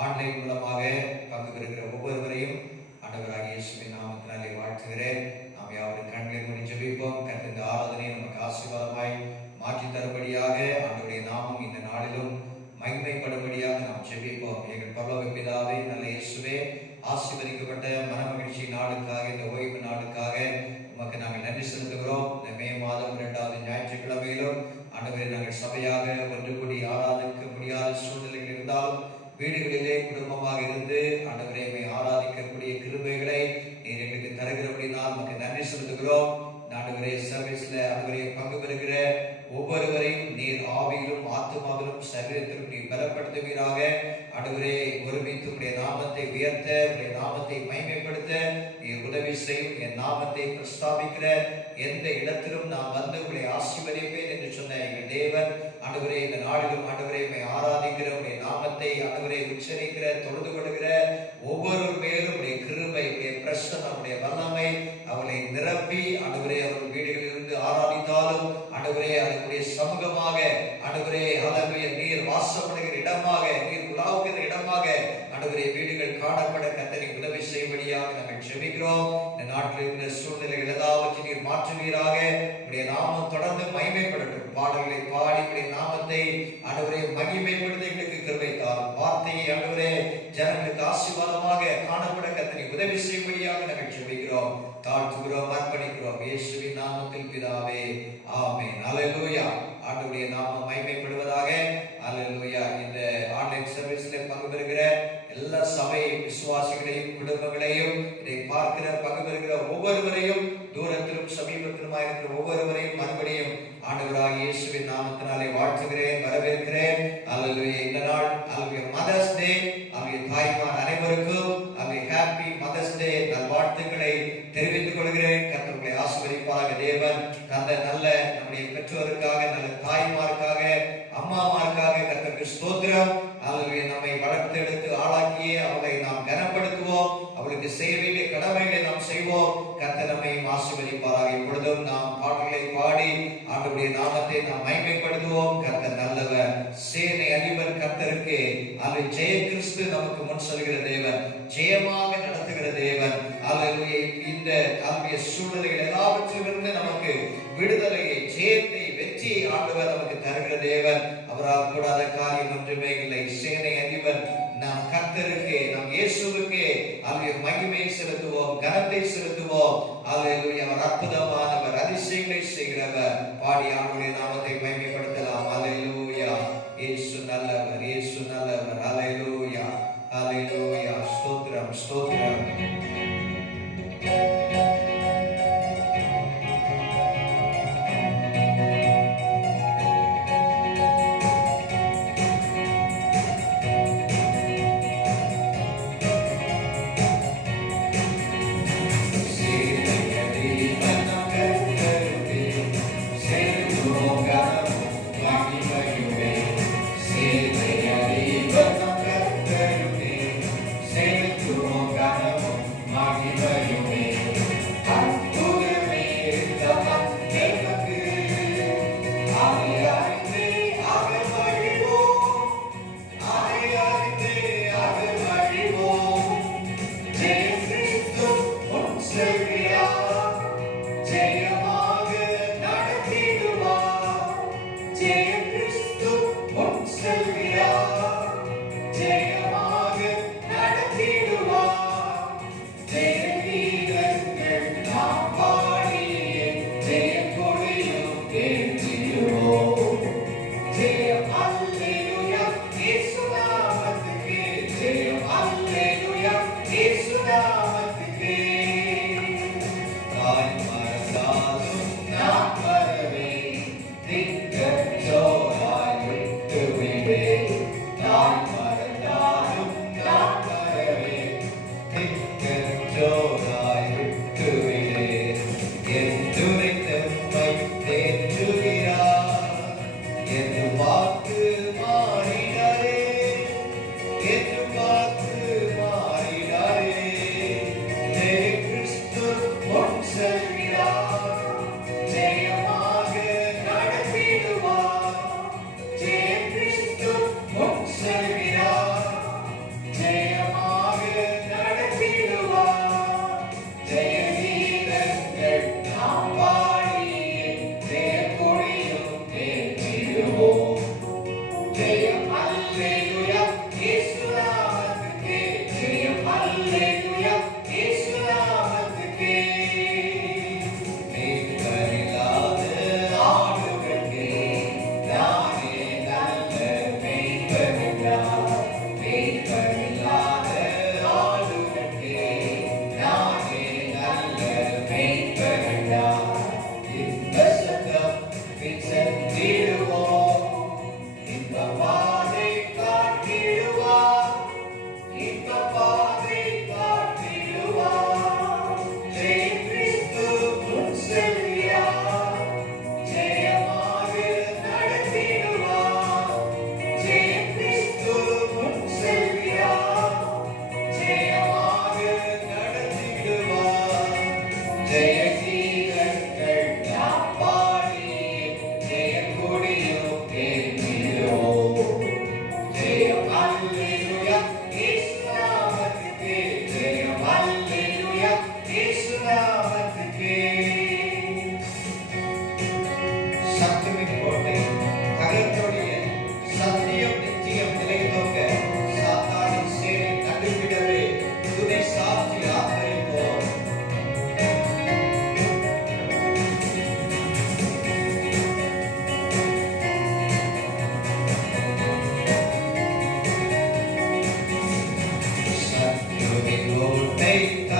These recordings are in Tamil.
ஆன்லைன் மூலமாக பங்கு பெறுகிற ஒவ்வொருவரையும் ஆண்டவராகிய இயேசுவின் நாமத்தினாலே வாழ்த்துகிறேன். நாம் யாவரும் கண்களை மூடி ஜெபிப்போம். கர்த்தர் இந்த ஆராதனையை நமக்கு ஆசீர்வாதமாய் மாற்றி தரும்படியாக ஆண்டவருடைய நாமம் இந்த நாளிலும் மகிமைப்படும்படியாக நாம் ஜெபிப்போம். எங்கள் பரலோக பிதாவே, நல்ல இயேசுவே, ஆசீர்வதிக்கப்பட்ட மனமகிழ்ச்சி நாளுக்காக, இந்த ஓய்வு நாளுக்காக உமக்கு நாங்கள் நன்றி செலுத்துகிறோம். இந்த மே மாதம் 2வது ஞாயிற்றுக்கிழமையிலும் ஆண்டவரை நாங்கள் சபையாக ஒன்று கூடி ஆராதிக்க முடியாத சூழ்நிலைகள் இருந்தாலும் வீடுகளிலே குடும்பமாக இருந்து ஆண்டவரை ஆராதிக்கக்கூடிய கிருபைகளை நீர் எங்களுக்கு தருகிறபடினால் நமக்கு நன்றி செலுத்துகிறோம். ஆண்டவரே, சர்வீஸ்ல ஆண்டவரே பங்கு பெறுகிற ஒவ்வொருவரையும் நீர் ஆவியிலும் ஆத்துமாவிலும் சரீரத்திலும் நீர் பலப்படுத்துவீராக. ஆண்டவரே, ஒருமித்து உடைய நாமத்தை உயர்த்த, உடைய நாமத்தை மகிமைப்படுத்த நீர் உதவி செய்யும். என் நாமத்தை பிரஸ்தாபிக்கிற எந்த இடத்திலும் நான் வந்து உங்களை ஆசீர்வதிப்பேன் என்று சொன்ன எங்கள் தேவன் ஆண்டவரே, இந்த நாளிலும் ஆண்டவரை ஆராதிக்கிற உடைய நாமத்தை ஆண்டவரை உச்சரிக்கிற, தொழுது கொள்கிற ஒவ்வொரு மேலும் உடைய கிருபை, உடைய பிரசன்னம், உடைய வல்லமை அவளை நிரப்பி ஆண்டவரே அவர்கள் வீடுகளில் இருந்து ஆராதித்தாலும் ஆண்டவரே அதனுடைய சமூகமாக ஆண்டவரே ஆண்டவரே நீர் வாசப்படுகிற இடமாக, நீர் உலாவுகிற இடமாக ஆண்டவரே வீடுகள் காணப்பட கர்த்தரை உதவி செய்யும்படியாக நாங்கள் ஜெபிக்கிறோம். இந்த நாட்டில் இருக்கிற சூழ்நிலைகள் எல்லாவற்றையும் நீர் மாற்றுவீராக. உடைய நாமம் தொடர்ந்து மகிமைப்படட்டும். பாடல்களை பாடி உடைய நாமத்தை ஆண்டவரே மகிமைப்படுத்த எங்களுக்கு கிருபை தாரும். வார்த்தையை ஆண்டவரே ஜனங்களுக்கு ஆசீர்வாதமாக காணப்பட கர்த்தரை உதவி செய்யும்படியாக நாங்கள் ஜெபிக்கிறோம், தாழ்த்துகிறோம், அர்ப்பணிக்கிறோம். இயேசுவின் நாமத்தில் பிதாவே, ஆமென். அல்லேலூயா. ஆண்டவருடைய நாமம் மகிமைப்படுவதாக. அல்லேலூயா. இந்த ஆன்லைன் சர்வீஸ்ல பங்கு பெறுகிற எல்லா சபை விசுவாசிகளையும் குடும்பங்களையும் இதை பார்க்கிற பங்கு பெறுகிற ஒவ்வொருவரையும் தூரத்திலும் சமீபத்திலுமாக இருக்கிற ஒவ்வொருவரையும் மறுபடியும் ஆண்டவராகிய இயேசுவின் நாமத்தினாலே வாழ்த்துகிறேன், வரவேற்கிறேன். அல்லேலூயா. இந்த நாள் அல்லேலூயா மதர்ஸ் டே. அல்லேலூயா தாய்மார் அனைவருக்கும் அல்லேலூயா ஹேப்பி மதர்ஸ் டே நல்வாழ்த்துக்களை தெரிவித்துக் கொள்கிறேன். கர்த்தரை ஆசீர்வதிப்பாராக. தேவன் தந்த நல்ல நம்முடைய பெற்றோருக்காக, நல்ல தாய்மாருக்காக, அம்மாமாருக்காக கர்த்தருக்கு ஸ்தோத்திரம். அல்லேலூயா. நம்மை வளர்த்து எடுத்து ஆளாக்கியே அவளை நாம் கனப்படுத்துவோம், அவளுக்கு செய்ய வேண்டிய கடமைகளை நாம் செய்வோம். கர்த்தர் நம்மை ஆசீர்வதிப்பாராக. இப்பொழுதும் நாம் பாடல்களை பாடி ஆண்டவருடைய நாமத்தை நாம் மகிமைப்படுத்துவோம். கர்த்தர் நல்லவர், சேனை அதிபர் கர்த்தருக்கு. அல்லேலூயா. ஜெய கிறிஸ்து நமக்கு முன் சொல்கிற தேவன், ஜெயமாக நடத்துகிற தேவன். அல்லேலூயா. இந்த ஆகிய சூழ்நிலைகள் எல்லாவற்றிலிருந்து நமக்கு விடுதலையை, ஜெயத்தை, வெற்றியை ஆண்டவர் நமக்கு தருகிற தேவன். அவரால் கூடாத காரியம் ஒன்றுமே இல்லை. சேனை அதிபர் நாம் கர்த்தருக்கு, நாம் இயேசுவுக்கு அல்லேலூயா மகிமை செலுத்துவோம், கனத்தை செலுத்துவோம். அல்லேலூயா. அவர் அற்புதமானவர், அதிசயங்களை செய்கிறவர். பாடி ஆண்டவருடைய நாமத்தை மகிமைப்படுத்தலாம். அல்லேலூயா. இயேசு நல்லவர், இயேசு நல்லவர். அல்லேலூயா, அல்லேலூயா. ஸ்தோத்திரம், ஸ்தோத்திரம்.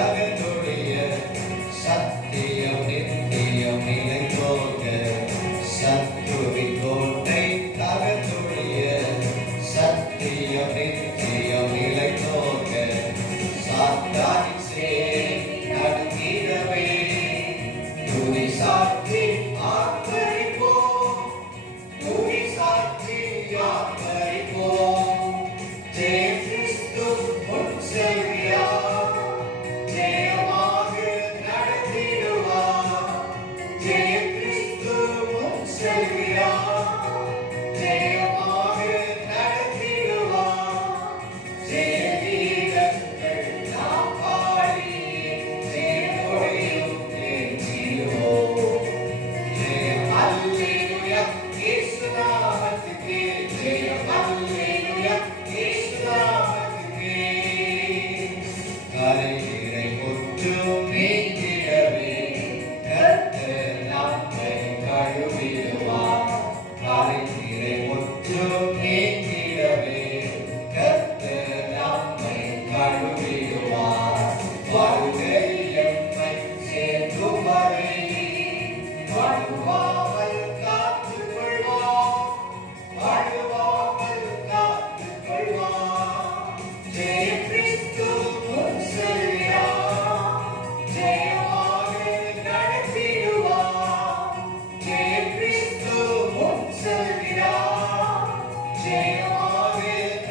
தகதொழிய சத்தியம் நித்தியம் நிலைத்தோங்க சத்துருவின் கோட்டை தகதொழிய சத்தியம் நித்தியம் நிலைத்தோங்க சாத்தானின் சேனை நடுங்கிடவே துதி சாற்றி ஆர்ப்பரிப்போம் துதி சாற்றி ஆர்ப்பரிப்போம் ஜெய கிறிஸ்து முன் செல்கிறார் ஜெயமாக நடத்திடுவார் ஜெய கிறிஸ்து முன் செல்கிறார் ஜெயமாக நடத்திடுவார் ஜெய கீதங்கள் நாம் பாடி ஜெயமொழியும் ஏற்றிடுவோம் ஜெயம் அல்லேலூயா இயேசு நாமத்துக்கே ஜெயம் அல்லேலூயா இயேசு நாமத்துக்கே கரையிறை முற்றும் நீங்கிடவே கர்த்தர் நம்மை கழுவிடுவார் கரையிறை முற்றும் நீங்கிடவே கர்த்தர் நம்மை கழுவிடுவார் வருகையில் எம்மை சேர்க்கும் வரை வழுவாமல் காத்துக் கொள்வார் வழுவாமல் காத்துக் கொள்வார் ஜெய கிறிஸ்து முன் செல்கிறார் ஜெயமாக நடத்திடுவார் ஜெய கிறிஸ்து முன் செல்கிறார் ஜெயமாக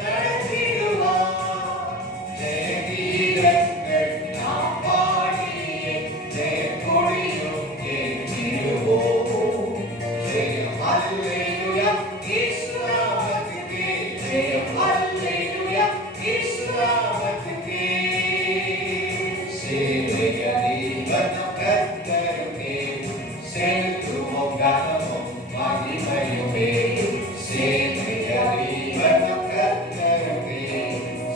நடத்திடுவார் ஜெய கீதங்கள் நாம் பாடியே ஜெய கொடியும் ஏற்றிடுவோம் ஜெயம் அல்லேலூயா இயேசு நாமத்துக்கே ஜெயம் அல்லேலூயா இயேசு நாமத்துக்கே சேவைய தீபனம் கர்த்தருக்கே செலுத்துவோம் கனமும் மகிமையுமே சேவைய தீபனம் கர்த்தருக்கே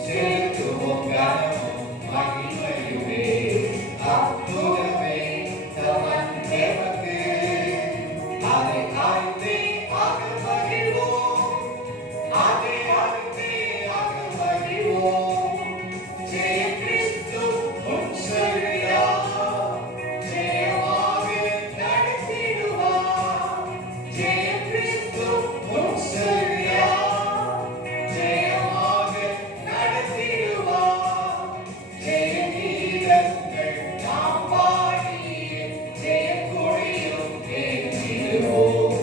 செலுத்துவோம் கனமும் மகிமையுமே அற்புதமே தமன் தேவக்கு அதை அறிந்தே ஆக மகிழ்வோம் அதை அறிந்தே ஆக மகிழ்வோம் ஜெய கிறிஸ்து முன் செல்கிறார் ஜெயமாக நடத்திடுவார் ஜெய கிறிஸ்து முன் செல்கிறார் ஜெயமாக நடத்திடுவார் ஜெய கீதங்கள் நாம் பாடியே ஜெய கொடியும் ஏற்றிடுவோம்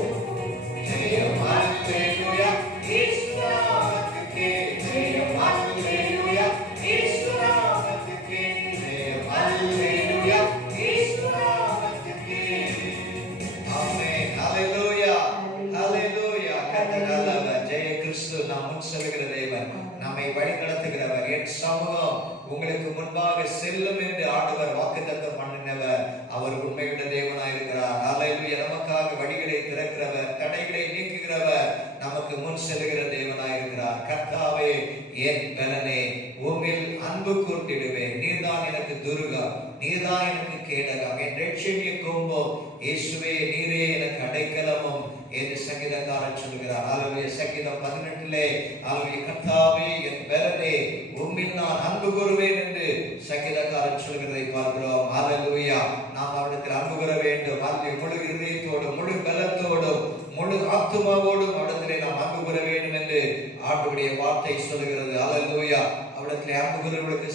ஜெயம் அல்லேலூயா இயேசு நாமத்துக்கே ஜெயம் அல்லேலூயா இயேசு நாமத்துக்கே ஜெயம் அல்லேலூயா இயேசு நாமத்துக்கே ஆமென் ஹalleluya ஹalleluya கர்த்தர் நல்லவர் ஜெய கிறிஸ்து நாம் முன் செல்கிற தேவன் நம்மை வழி நடத்துகிறவர் என் சமூகம் உங்களுக்கு முன்பாக செல்லும் என்று ஆண்டவர் வாக்குத்தத்தம் பண்ணினவர் அவர் உண்மையுள்ள தேவனாய் இருக்கிறார் ஹalleluya நமக்காக வழிகளை திறக்கிறவர் தடைகளை நீக்குகிறவர் நமக்கு முன் செல்கிற தேவனாய் இருக்கிறார் கர்த்தாவே என் பலனே உம்மில் அன்பு கூர்ந்திடுவேன் நீர்தான் எனக்கு துருகம் நீர்தான் எனக்கு கேடகம் என் ரட்சணிய கொம்பும் இயேசுவே நீரே எனக்கு அடைக்கலமும் என்று சங்கீதக்காரன் சொல்கிறார் ஹalleluya சங்கீதம் 18 ஹalleluya கர்த்தாவே என் பலனே உம்மில் நான் அன்பு கூறுவேன் என்று சங்கீதக்காரன் சொல்கிறதை பார்க்கிறோம் ஹalleluya நாம் அவரிடத்தில் அன்பு கூற வேண்டும் ஹalleluya முழு இதயத்தோடும் முழு பலத்தோடும் முழு ஆத்துமாவோடும் அவரிடத்திலே நாம் அன்பு கூற வேண்டும் என்று ஆண்டவருடைய வார்த்தை சொல்கிறது ஹalleluya அவரிடத்திலே அன்பு கூறுவதற்கு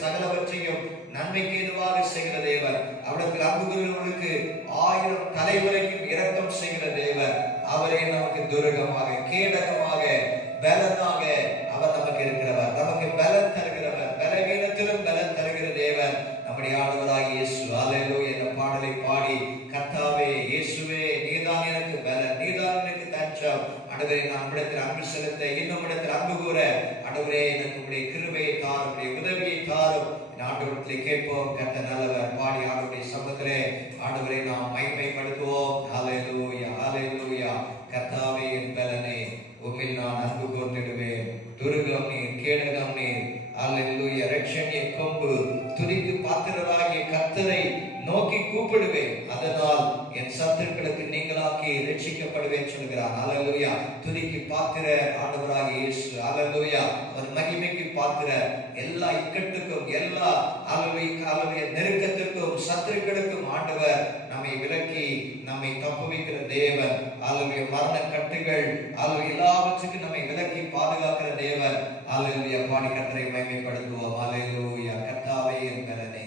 சகலவற்றையும் நன்மைக்கு ஏதுவாக செய்கிற தேவன் அவரிடத்தில் அன்பு கூறுவதற்கு 1000 தலைவரைக்கும் இரக்கம் செய்கிற தேவன் அவரே நமக்கு துருகமாக கேடகமாக பலனாக அவர் நமக்கு இருக்கிறவர் நமக்கு பலன் தருகிறவர் பலவீனத்திலும் பலன் தருகிற தேவன் நம்முடைய ஆண்டவராகிய இயேசு ஹalleluya என்ற பாடலை பாடி கர்த்தாவே இயேசுவே நீதான் எனக்கு பலன் நீதான் எனக்கு தஞ்சம் ஆண்டவரே நான் இடத்தில் அன்பு செலுத்த இன்னும் இடத்தில் அன்பு கூற ஆண்டவரே எனக்கு உடைய கிருபையை தாரும் உடைய உதவியை தாரும் ஆண்டவரத்திலே கேட்போம் கர்த்தர் நல்லவர் பாடி ஆண்டவருடைய சமூகத்திலே ஆண்டவரை நாம் மகிமைப்படுத்துவோம் ஹalleluya ஹalleluya கர்த்தாவே என் பலனே உம்மில் நான் அன்பு கூர்ந்திடுவேன் துருகம் நீர் கேடகம் நீர் ஹalleluya ரட்சணிய கொம்பு துதிக்கு பாத்திரராகிய கர்த்தரை நோக்கி கூப்பிடுவேன் அதனால் என் சத்துருக்களுக்கு நீங்களாக்கி ரட்சிக்கப்படுவேன் சொல்கிறார் ஹalleluya துதிக்கு பாத்திர ஆண்டவராகிய இயேசு ஹalleluya அவர் மகிமைக்கு பார்க்கிற எல்லா இக்கட்டுக்கும், எல்லா நெருக்கத்திற்கும், சத்துருக்களுக்கும் ஆண்டவர் நம்மை விலக்கி நம்மை தப்புவிக்கிற தேவன். மரண கட்டுகள் எல்லாவற்றுக்கும் நம்மை விலக்கி பாதுகாக்கிற தேவன். பாடி கர்த்தரை மகிமைப்படுத்துவோம். அல்லேலூயா. கர்த்தாவே என் பலனே.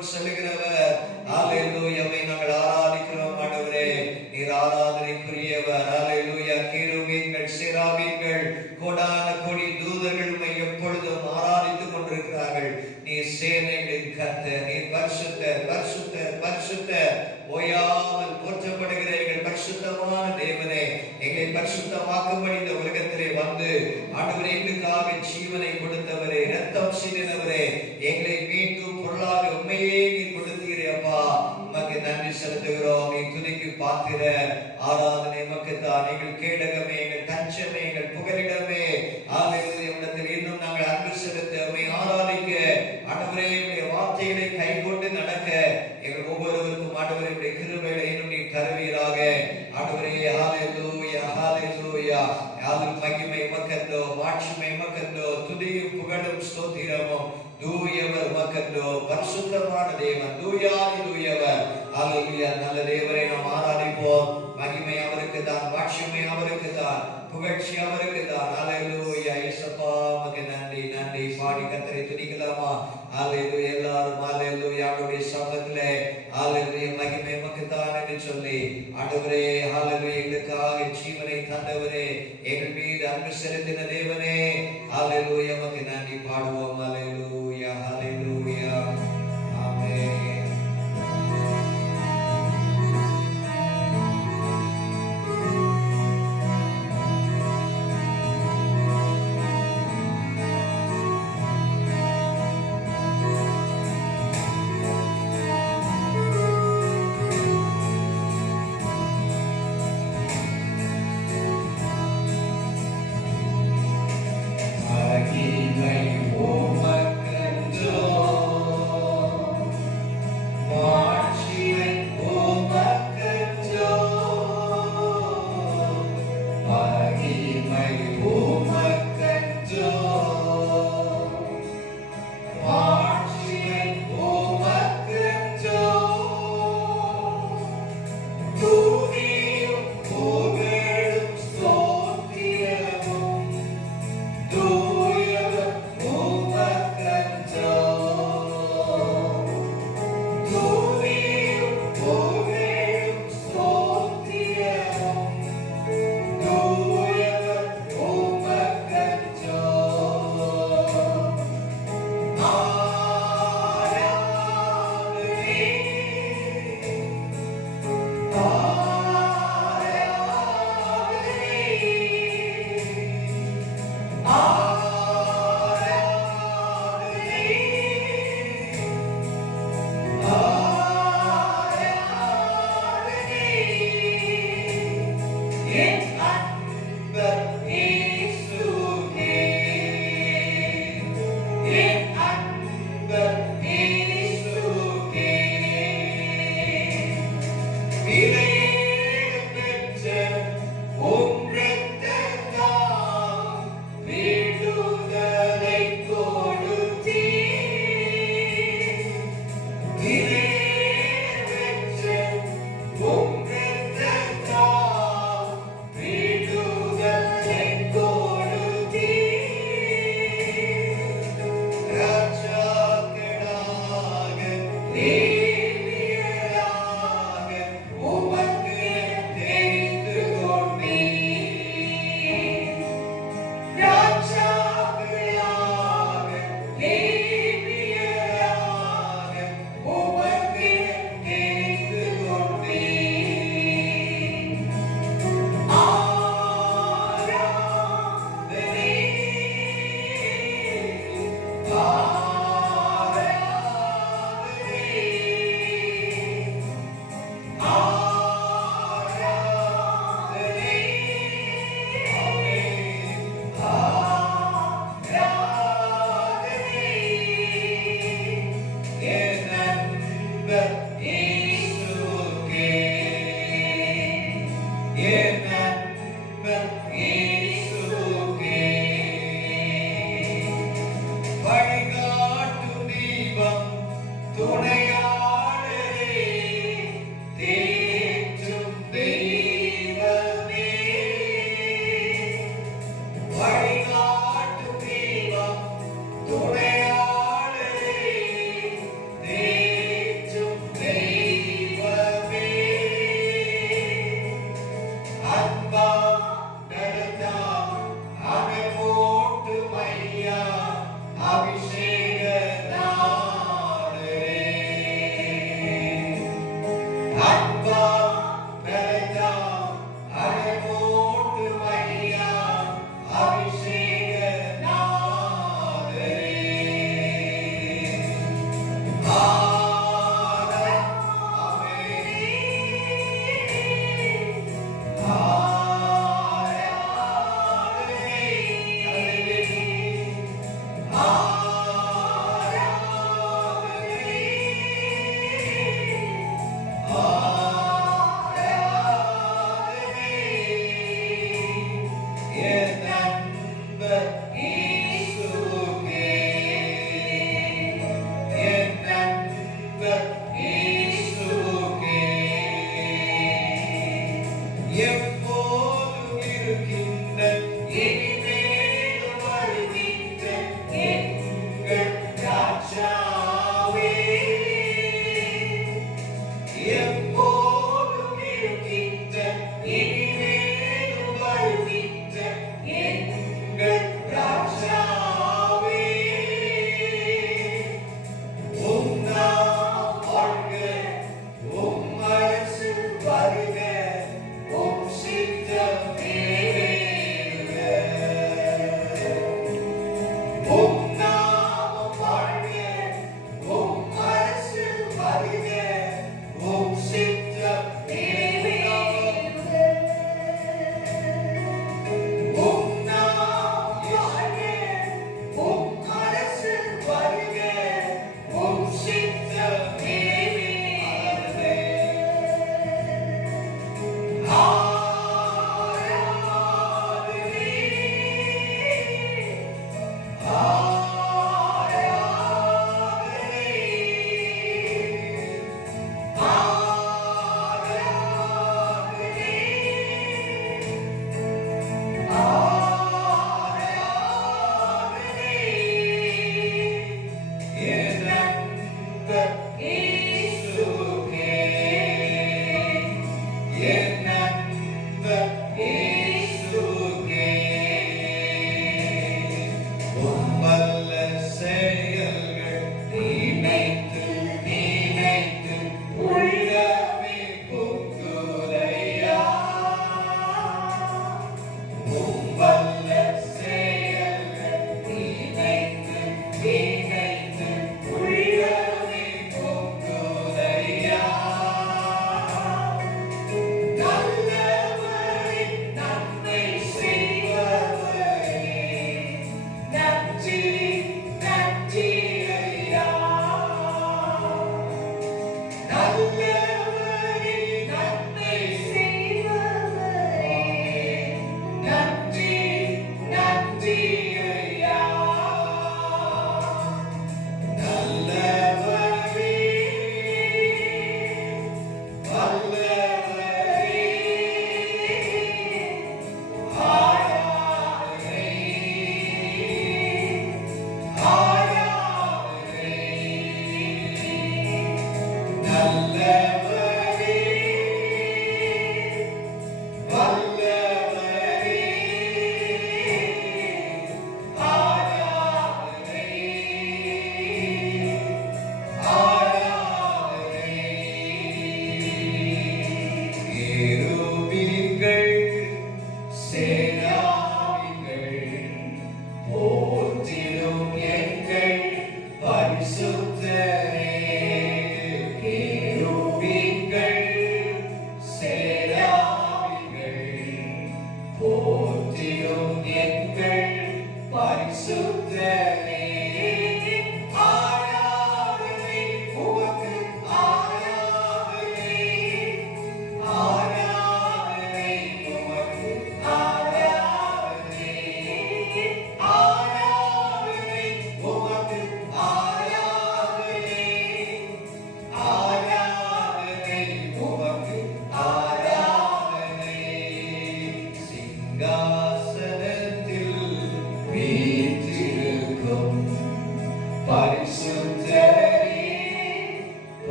முன் செல்கிறவர். ஹalleluya. நாங்கள் ஆராதிக்கிறோம் ஆண்டவரே. நீர் ஆராதனைக்குரியவர். ஹalleluya. கேருபீன்கள், சேராபீன்கள், கோடான கோடி தூதர்கள் உம்மை எப்பொழுதும் ஆராதித்துக் கொண்டிருக்கிறார்கள். நீர் சேனைகளின் கர்த்தர். நீர் பரிசுத்தர், பரிசுத்தர், பரிசுத்தர். ஓயாமல் போற்றப்படுகிற எங்கள் பரிசுத்தமான தேவனே, எங்களை பரிசுத்தமாக்கும்படி இந்த உலகத்திலே வந்து ஆண்டவரே எங்களுக்காக ஜீவனை கொடுத்தவரே, இரத்தம் சிந்தினவரே, எங்களை மீட்கும் பொருளாக உண்மையே நீர் கொடுத்தீரே அப்பா. உமக்கு நன்றி செலுத்துகிறோம். நீ துதிக்கு பாத்திர. ஆராதனை உமக்கு தான். எங்கள் கேடகமே, எங்கள் தஞ்சமே, எங்கள் புகலிடமே. ஹalleluya. உம்மிடத்தில் இன்னும் நாங்கள் அன்பு செலுத்த, உம்மை ஆராதிக்க, ஆண்டவரே உம்முடைய வார்த்தைகளை கைக்கொண்டு நடக்க எங்கள் ஒவ்வொருவருக்கும் ஆண்டவரே உம்முடைய கிருபையை இன்னும் நீர் தருவீராக. ஆண்டவரே ஹalleluya, ஹalleluya. யாதும் மகிமை உமக்கென்றோ, மாட்சிமை உமக்கென்றோ, துதியும் புகழும் ஸ்தோத்திரமும் தூயவர் உமக்கென்றோ. பரிசுத்தமான தேவன், தூயாதி தூயவர். ஹalleluya. நல்ல தேவரை நாம் ஆராதிப்போம். மகிமை அவருக்கு தான், மாட்சிமை அவருக்கு தான், புகழ்ச்சி அவருக்கு தான். ஹalleluya. இயேசுப்பா உமக்கு நன்றி, நன்றி. பாடி கர்த்தரை துதிக்கலாமா? ஹalleluya. எல்லாரும் ஹalleluya. அவருடைய சமூகத்திலே ஹalleluya மகிமை உமக்கு தான் என்று சொல்லி, ஆண்டவரே ஹalleluya எங்களுக்காக ஜீவனை தந்தவரே, எங்கள் மீது அன்பு செலுத்தின தேவனே, ஹalleluya உமக்கு நன்றி பாடுவோம். ஹalleluya, ஹalleluya. ஆமென்.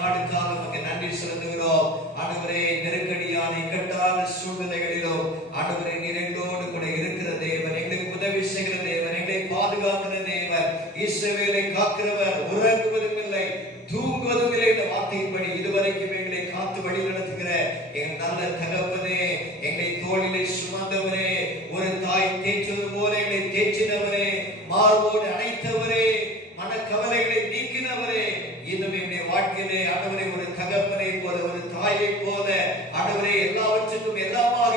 நாடுக்காக நமக்கு நன்றி செலுத்துகிறோம். ஆண்டவரே, நெருக்கடியான இக்கட்டான சூழ்நிலைகளிலும் ஆண்டவரே நீர் எங்களோடு கூட இருக்கிற தேவன், எங்களுக்கு உதவி செய்கிற தேவன், எங்களை பாதுகாக்கிற தேவன், இஸ்ரவேலை காக்கிறவர், உறங்குவதும் இல்லை தூங்குவதும் இல்லை என்ற வார்த்தையின்படி இதுவரைக்கும் எங்களை காத்து வழி நடத்துகிற எங்கள் நல்ல தகப்பனே, எங்களை தோளிலே சுமந்தவரே, ஒரு தாய் தேய்ச்சது போல எங்களை தேய்ச்சினவரே, மார்போடு அணைத்தவரே, மனக்கவலைகளை நீக்கினவரே, இன்னும் என்னுடைய வாழ்க்கையிலே ஆண்டவரே ஒரு தகப்பனை போல, ஒரு தாயை போல ஆண்டவரே எல்லாவற்றுக்கும் எல்லாமாக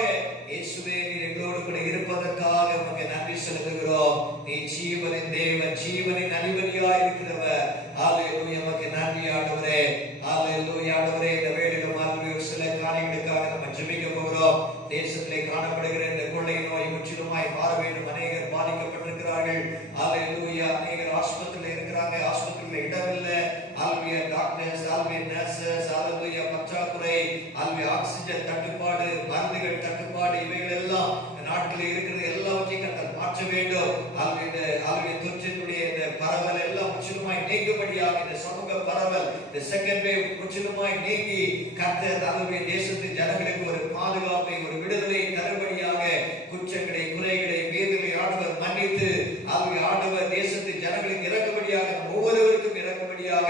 இயேசுவே நீர் எங்களோடு கூட இருப்பதற்காக உமக்கு நன்றி செலுத்துகிறோம். நீ ஜீவனின் தேவன், ஜீவனின் அதிபதியாய் இருக்கிறவர். ஹல்லேலூயா, உமக்கு நன்றி ஆண்டவரே. ஹல்லேலூயா ஆண்டவரே, இந்த வேளையிலும் ஆண்டவரே சில காரியங்களுக்காக நம்ம ஜெபிக்க போகிறோம். தேசத்திலே காணப்படுகிற இந்த கொள்ளை நோய் முற்றிலுமாய் மாற வேண்டும். அநேகர் பாதிக்கப்பட்டிருக்கிறார்கள். ஹல்லேலூயா, அநேகர் ஆஸ்பத்திரியில் இருக்கிறாங்க, ஆஸ்பத்திரியில் இடமில்லை. ஹல்லேலூயா, டாக்டர்ஸ், ஹல்லேலூயா நர்சஸ், ஹல்லேலூயா பற்றாக்குறை, ஹல்லேலூயா ஆக்சிஜன் தட்டுப்பாடு, மருந்துகள் தட்டுப்பாடு, இவைகள் எல்லாம் நாட்டில் இருக்கிறது எல்லாவற்றையும் கர்த்தர் மாற்ற வேண்டும். ஹல்லேலூயா தொற்றினுடைய இந்த பரவல் எல்லாம் முற்றிலுமாய் நீங்கும்படியாக, இந்த சமூக பரவல், இந்த செகண்ட் வேவ் முற்றிலுமாய் நீங்கி கர்த்தர் ஹல்லேலூயா தேசத்தின் ஜனங்களுக்கு ஒரு பாதுகாப்பை, ஒரு விடுதலை தரும்படியாக, குற்றங்களை, குறைகளை, மீறுதலை ஆண்டவர் மன்னித்து ஹல்லேலூயா ஆண்டவர் தேசத்தின் ஜனங்களுக்கு இறங்கும்படியாக, ஒவ்வொருவருக்கும் இறங்கும்படியாக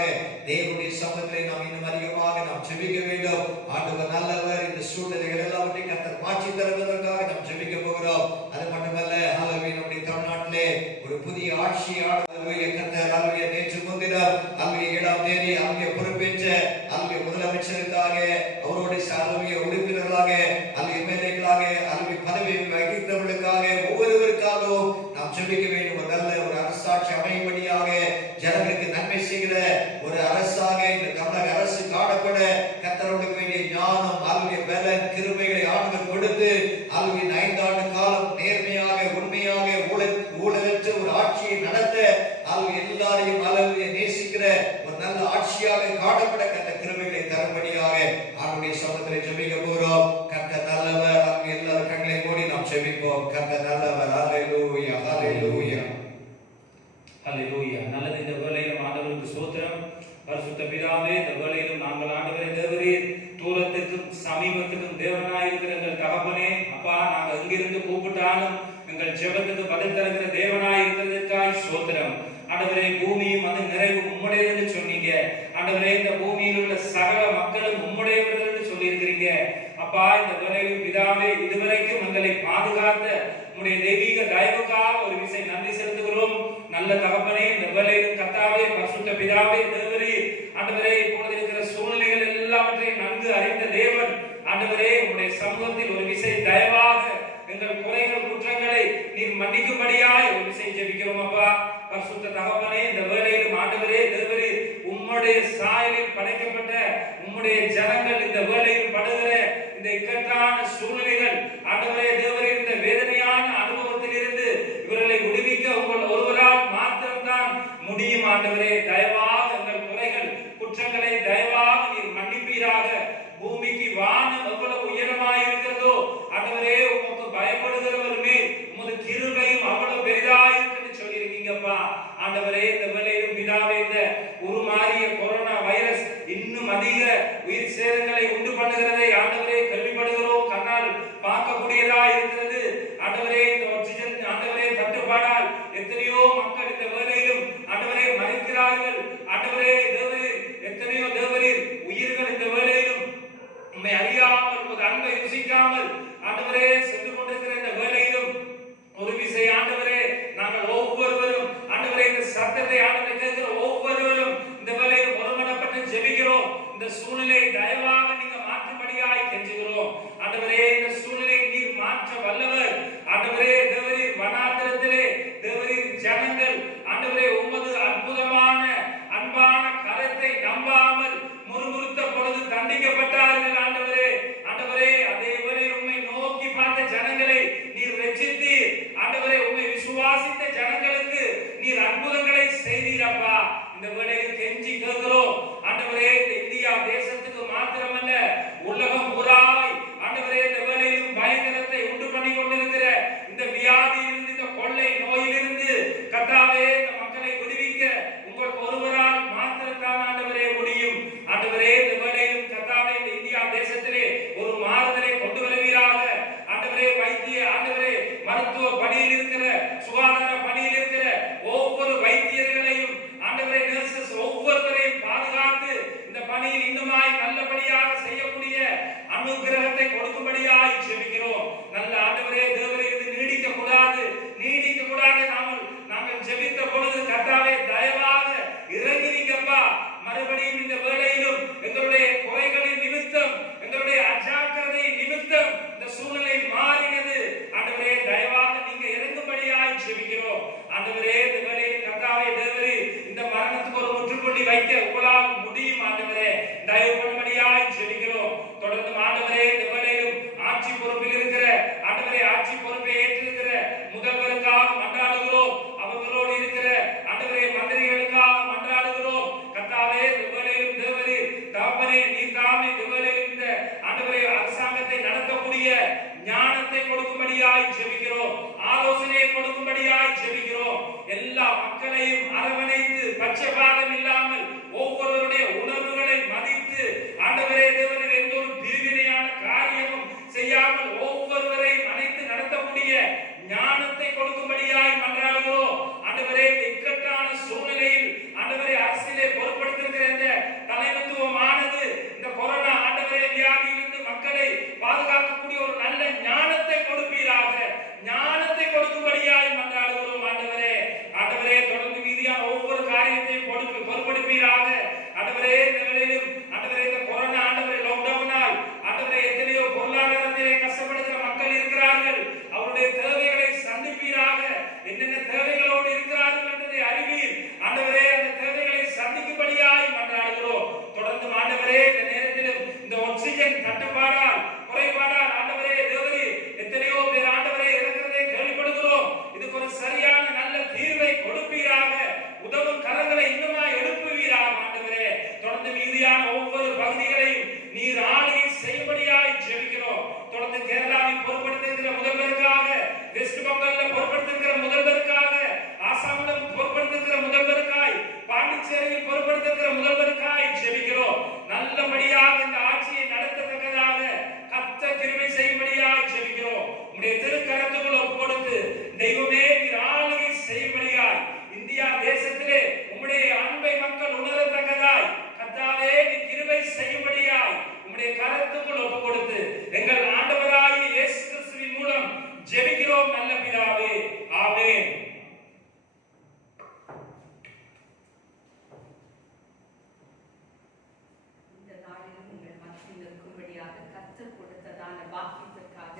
தேவனுடைய சமூகத்திலே நாம் இன்னும் அதிகமாக நாம் ஜெபிக்க வேண்டும். ஆண்டவர் நல்லவர். இந்த சூழ்நிலைகள் எல்லாவற்றையும் கர்த்தர் மாற்றி தருவதற்காக நாம் ஜெபிக்க போகிறோம். அது மட்டுமல்ல, ஹல்லேலூயா நம்முடைய தமிழ்நாட்டிலே ஒரு புதிய ஆட்சி ஹல்லேலூயா கர்த்தர் ஹல்லேலூயா நேற்று முன்தினம் ஹல்லேலூயா 7ஆம் தேதி ஹல்லேலூயா பொறுப்பேற்ற ஹல்லேலூயா முதலமைச்சருக்காக, அவருடைய ஹல்லேலூயா உறுப்பினர்களாக, ஹல்லேலூயா எம்எல்ஏக்களாக, ஹல்லேலூயா பதவி வகிக்கிறவர்களுக்காக, ஒவ்வொருவருக்காகவும் நாம் ஜெபிக்க வேண்டும். ஒரு நல்ல ஒரு அரசாட்சி அமையும்படியாக, ஜனங்களுக்கு நன்மை செய்கிற ஒரு அரசாக இந்த தமிழக அரசு காணப்பட கர்த்தருக்கு வேண்டிய ஞானம், ஹல்லேலூயா பலன், கிருபைகளை ஆண்டவர் கொடுத்து ஹல்லேலூயா 5 ஆண்டு காலம் நேர்மையாக, உண்மையாக, ஊழலற்ற ஒரு ஆட்சியை நடத்த ஹல்லேலூயா எல்லாரையும் ஹல்லேலூயா நேசிக்கிற ஒரு நல்ல ஆட்சியாக காணப்பட கர்த்தர் கிருபைகளை தரும்படியாக ஆண்டவருடைய சமூகத்திலே ஜெபிக்க போகிறோம். கர்த்தர் நல்லவர். ஹல்லேலூயா எல்லாரும் கண்களை மூடி நாம் ஜெபிப்போம். கர்த்தர் நல்லவர். ஹல்லேலூயா, ஹல்லேலூயா, ஹல்லேலூயா. நல்லது. இந்த வேளையிலும் ஆண்டவருக்கு ஸ்தோத்திரம். பரிசுத்த பிதாவே, இந்த வேளையிலும் நாங்கள் ஆண்டவரே தேவரீர், தூரத்துக்கும் சமீபத்துக்கும் தேவனாய் இருக்கிற எங்கள் தகப்பனே, அப்பா நாங்கள் எங்கிருந்து கூப்பிட்டாலும் எங்கள் ஜெபத்துக்கு பதில் தருகிற தேவனாய் இருக்கிறதுக்காய் ஸ்தோத்திரம். ஆண்டவரே, பூமியும் அது நிறைவு உம்முடையது சொன்னீங்க. ஆண்டவரே, இந்த பூமியில் உள்ள சகல மக்களும் உம்முடையவர்கள் என்று சொல்லி இருக்கிறீங்க. அப்பா இந்த வேளையிலும் பிதாவே, இதுவரைக்கும் எங்களை பாதுகாத்த உம்முடைய தெய்வீக தயவுக்காக ஒரு விசை நன்றி செலுத்துகிறோம். நல்ல தகப்பனே, இந்த வேளையிலும் கர்த்தாவே, பரிசுத்த பிதாவே தேவரீர், ஆண்டவரே இப்பொழுது இருக்கிற சூழ்நிலைகள் எல்லாவற்றையும் நன்கு அறிந்த தேவன், ஆண்டவரே உம்முடைய சமூகத்தில் ஒரு விசை தயவாக எங்கள் குறைகள் குற்றங்களை நீர் மன்னிக்கும்படியாய் ஒரு விசை ஜெபிக்கிறோம். அப்பா பரிசுத்த தகப்பனே, இந்த வேளையிலும் ஆண்டவரே தேவரீர், உம்முடைய சாயலில் படைக்கப்பட்ட உம்முடைய ஜனங்கள் இந்த வேளையில் படுகிற இந்த இக்கட்டான சூழ்நிலைகள், ஆண்டவரே தேவரீர், இந்த வேதனையான அனுபவத்தில் இருந்து இவர்களை விடுவிக்க உங்கள் ஒருவரால் மாத்திரம்தான் முடியும். ஆண்டவரே தயவாக எங்கள் குறைகள் குற்றங்களை தயவாக நீர் மன்னிப்பீராக. பூமிக்கு வானம் எவ்வளவு உயரமாய் இருக்கிறதோ, ஆண்டவரே உமக்கு பயப்படுகிறவருமே உமது கிருபையும் அவ்வளவு பெரிதாய் இருக்குன்னு சொல்லி இருக்கீங்கப்பா. ஆண்டவரே இந்த வேளையிலும் பிதாவே, இந்த உருமாறிய கொரோனா வைரஸ் இன்னும் அதிக உயிர் சேதங்களை உண்டு பண்ணுகிறதை ஆண்டவரே கேள்விப்படுகிறோம், கண்ணால் பார்க்கக்கூடியதா இருக்கிறது. ஆண்டவரே இந்த ஆக்சிஜன் ஆண்டவரே தட்டுப்பாடால் எத்தனையோ மக்கள் இந்த வேளையிலும் ஆண்டவரே மரிக்கிறார்கள். ஆண்டவரே தேவரீர், எத்தனையோ தேவரீர் உயிர்கள் இந்த வேளையிலும் உம்மை அறியாமல், உமது அன்பை ருசிக்காமல் ஆண்டவரே சென்று கொண்டிருக்கிற இந்த வேளையிலும் ஒரு விசை ஆண்டவரே நாங்கள் ஒவ்வொருவரும் ஆண்டவரே இந்த சத்தத்தை ஆண்டவரை கேட்கிற ஒவ்வொருவரும் இந்த வேளையில் ஒருமனப்பட்டு ஜெபிக்கிறோம். இந்த சூழ்நிலை தயவாக நீங்க மாற்றும்படியாய் கெஞ்சுகிறோம். ஆண்டவரே இந்த சூழ்நிலை நீர் மாற்ற வல்லவர். ஆண்டவரே தேவரீர், வனாந்திரத்திலே தேவரீர் ஜனங்கள் ஆண்டவரே உமது அற்புதமான அன்பான கரத்தை நம்பாமல் முறுமுறுத்த பொழுது தண்டிக்கப்பட்டார்கள். ஆண்டவரே, ஆண்டவரே அதே வேளையில் உம்மை நோக்கி பார்த்த ஆண்டவரே இந்த வேளையில் கர்த்தாவே தேவரே இந்த மரணத்துக்கு ஒரு முற்றுப்புள்ளி வைக்க உங்களால் முடியும் ஆண்டவரே. தயவு பண்ணும்படியாய் ஜெபிக்கிறோம். தொடர்ந்து ஆண்டவரே இந்த வேளையிலும் ஆட்சி பொறுப்பில் இருக்கிற ஆண்டவரே ஆட்சி பொறுப்பை ஏற்றிருக்கிற முதல்வருக்காக மன்றாடுகிறோம். அவர்களோடு இருக்கிற ஆண்டவரே மந்திரிகளுக்காக மன்றாடுகிறோம். கர்த்தாவே இந்த வேளையிலும் தேவரே தகப்பனே நீர் தாமே இந்த வேளையிலும் இந்த ஆண்டவரே அரசாங்கத்தை நடத்தக்கூடிய ஞானத்தை கொடுக்கும்படியாய் ஜெபிக்கிறோம். ஆலோசனையை கொடுக்கும்படியாய் ஜெபிக்கிறோம். எல்லா மக்களையும் அரவணைத்து பட்சபாதம் இல்லாமல் ஒவ்வொருவருடைய உணர்வுகளை மதித்து ஆண்டவரே தேவரே எந்த ஒரு பிரிவினையான காரியமும் செய்யாமல் ஒவ்வொருவரையும் அணைத்து நடத்தக்கூடிய ஞானத்தை கொடுக்கும்படியாய் மன்றாடுகிறோம். ஆண்டவரே இக்கட்டான சூழ்நிலையில் ஆண்டவரே அரசியலை பொறுப்படுத்திருக்கிற இந்த தலைமைத்துவமானது இந்த கொரோனா ஆண்டவரே வியாதியிலிருந்து மக்களை பாதுகாக்கக்கூடிய ஒரு நல்ல ஞானத்தை கொடுப்பீராக. ஞானத்தை கொடுக்கும்படியாய் மன்றாடுகிறோம் ஆண்டவரே. ஆண்டவரே தொடர்ந்து மீதியான ஒவ்வொரு காரியத்தையும் பொறுப்படுப்பீராக. ஆண்டவரே இந்த வேளையிலும் ஆண்டவரே இந்த கொரோனா ஆண்டவரே லாக்டவுனால் ஆண்டவரே எத்தனையோ பொருளாதாரத்திலே கஷ்டப்படுகிற மக்கள் இருக்கிறார்கள். அவருடைய தேவைகளை சந்திப்பீராக. என்னென்ன தேவைகளோடு இருக்கிறார்கள் என்பதை அறிவீர் ஆண்டவரே. அந்த தேவைகளை சந்திக்கும்படியாய் மன்றாடுகிறோம். தொடர்ந்து ஆண்டவரே இந்த நேரத்திலும் இந்த ஆக்சிஜன் தட்டுப்பாடால் குறைபாடால் ஆண்டவரே தேவரே எத்தனையோ பேர் ஆண்டவரே இருக்கிறதை கேள்விப்படுகிறோம். இதுக்கு ஒரு சரியான நல்ல தீர்வை கொடுப்பீராக. உதவும் கரங்களை இன்னுமா எழுப்புவீராக ஆண்டவரே. தொடர்ந்து மீதியான ஒவ்வொரு பகுதிகளையும் நீர் ஆளுகை செய்யும்படியாய் ஜெபிக்கிறோம். தொடர்ந்து கேரளாவில் பொறுப்படுத்திருக்கிற முதல்வருக்காக, வெஸ்ட் பெங்கால்ல பொறுப்படுத்திருக்கிற முதல்வருக்காக, ஆசாம்ல பொறுப்படுத்திருக்கிற முதல்வருக்காய், பாண்டிச்சேரியில் பொறுப்படுத்திருக்கிற முதல்வருக்காய் ஜெபிக்கிறோம். நல்லபடியாக இந்த ஆட்சியை நடத்தத்தக்கதாக கர்த்தர் கிருபை செய்யும்படியாய் ஜெபிக்கிறோம். உம்முடைய திருக்கரத்துக்குள் ஒப்புக்கொடுத்து தெய்வமே நீர் ஆளுகை செய்யும்படியாய் இந்தியா தேசத்திலே உம்முடைய அன்பை மக்கள் உணரத்தக்கதாய் கர்த்தாவே நீர் கிருபை செய்யும்படியாய் உம்முடைய கரத்துக்குள் ஒப்புக்கொடுத்து எங்கள் ஆண்டவராகிய இயேசு கிறிஸ்துவின் மூலம் ஜெபிக்கிறோம் நல்ல பிதாவே. ஆமென். இந்த நாளிலும் உங்கள் மத்தியில் இருக்கும்படியாக கர்த்தர் கொடுத்ததான வாக்கியத்திற்காக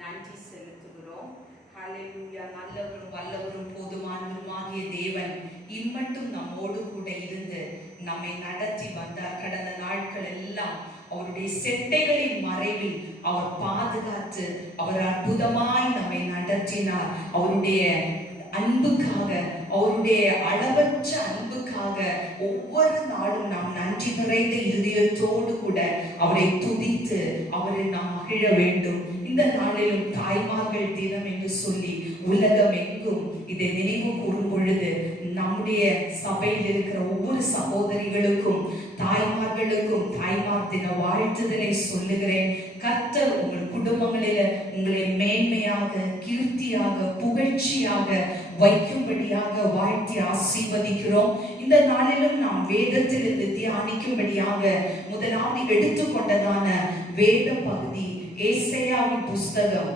நன்றி செலுத்துகிறோம். ஹல்லேலூயா. நல்லவரும் வல்லவரும் போதுமானவருமாகிய தேவன் இம்மட்டும் நம்மோடு கூட இருந்து நம்மை நடத்தி வந்தார். கடந்த நாட்கள் எல்லாம் அவருடைய செட்டைகளின் மறைவில் அவர் பாதுகாத்து அவர் அற்புதமாய் நம்மை நடத்தினார். அவருடைய அன்புக்காக, அவருடைய அளவற்ற அன்புக்காக ஒவ்வொரு நாளும் நாம் நன்றி நிறைந்த இதயத்தோடு கூட அவரை துதித்து அவரை நாம் மகிழ வேண்டும். இந்த நாளிலும் தாய்மார்கள் தினம் என்று சொல்லி உலகம் எங்கும் இதை நினைவு கூறும் பொழுது நம்முடைய சபையில் இருக்கிற ஒவ்வொரு சகோதரிகளுக்கும் தாய்மார்களுக்கும் தாய்மார் தின வாழ்த்துதலை சொல்லுகிறேன். கர்த்தர் உங்கள் குடும்பங்களில உங்களை மேன்மையாக, கீர்த்தியாக, புகழ்ச்சியாக வைக்கும்படியாக வாழ்த்தி ஆசீர்வதிக்கிறோம். இந்த நாளிலும் நாம் வேதத்திலிருந்து தியானிக்கும்படியாக முதலாவது எடுத்துக்கொண்டதான வேத பகுதி ஏசாயாவின் புஸ்தகம்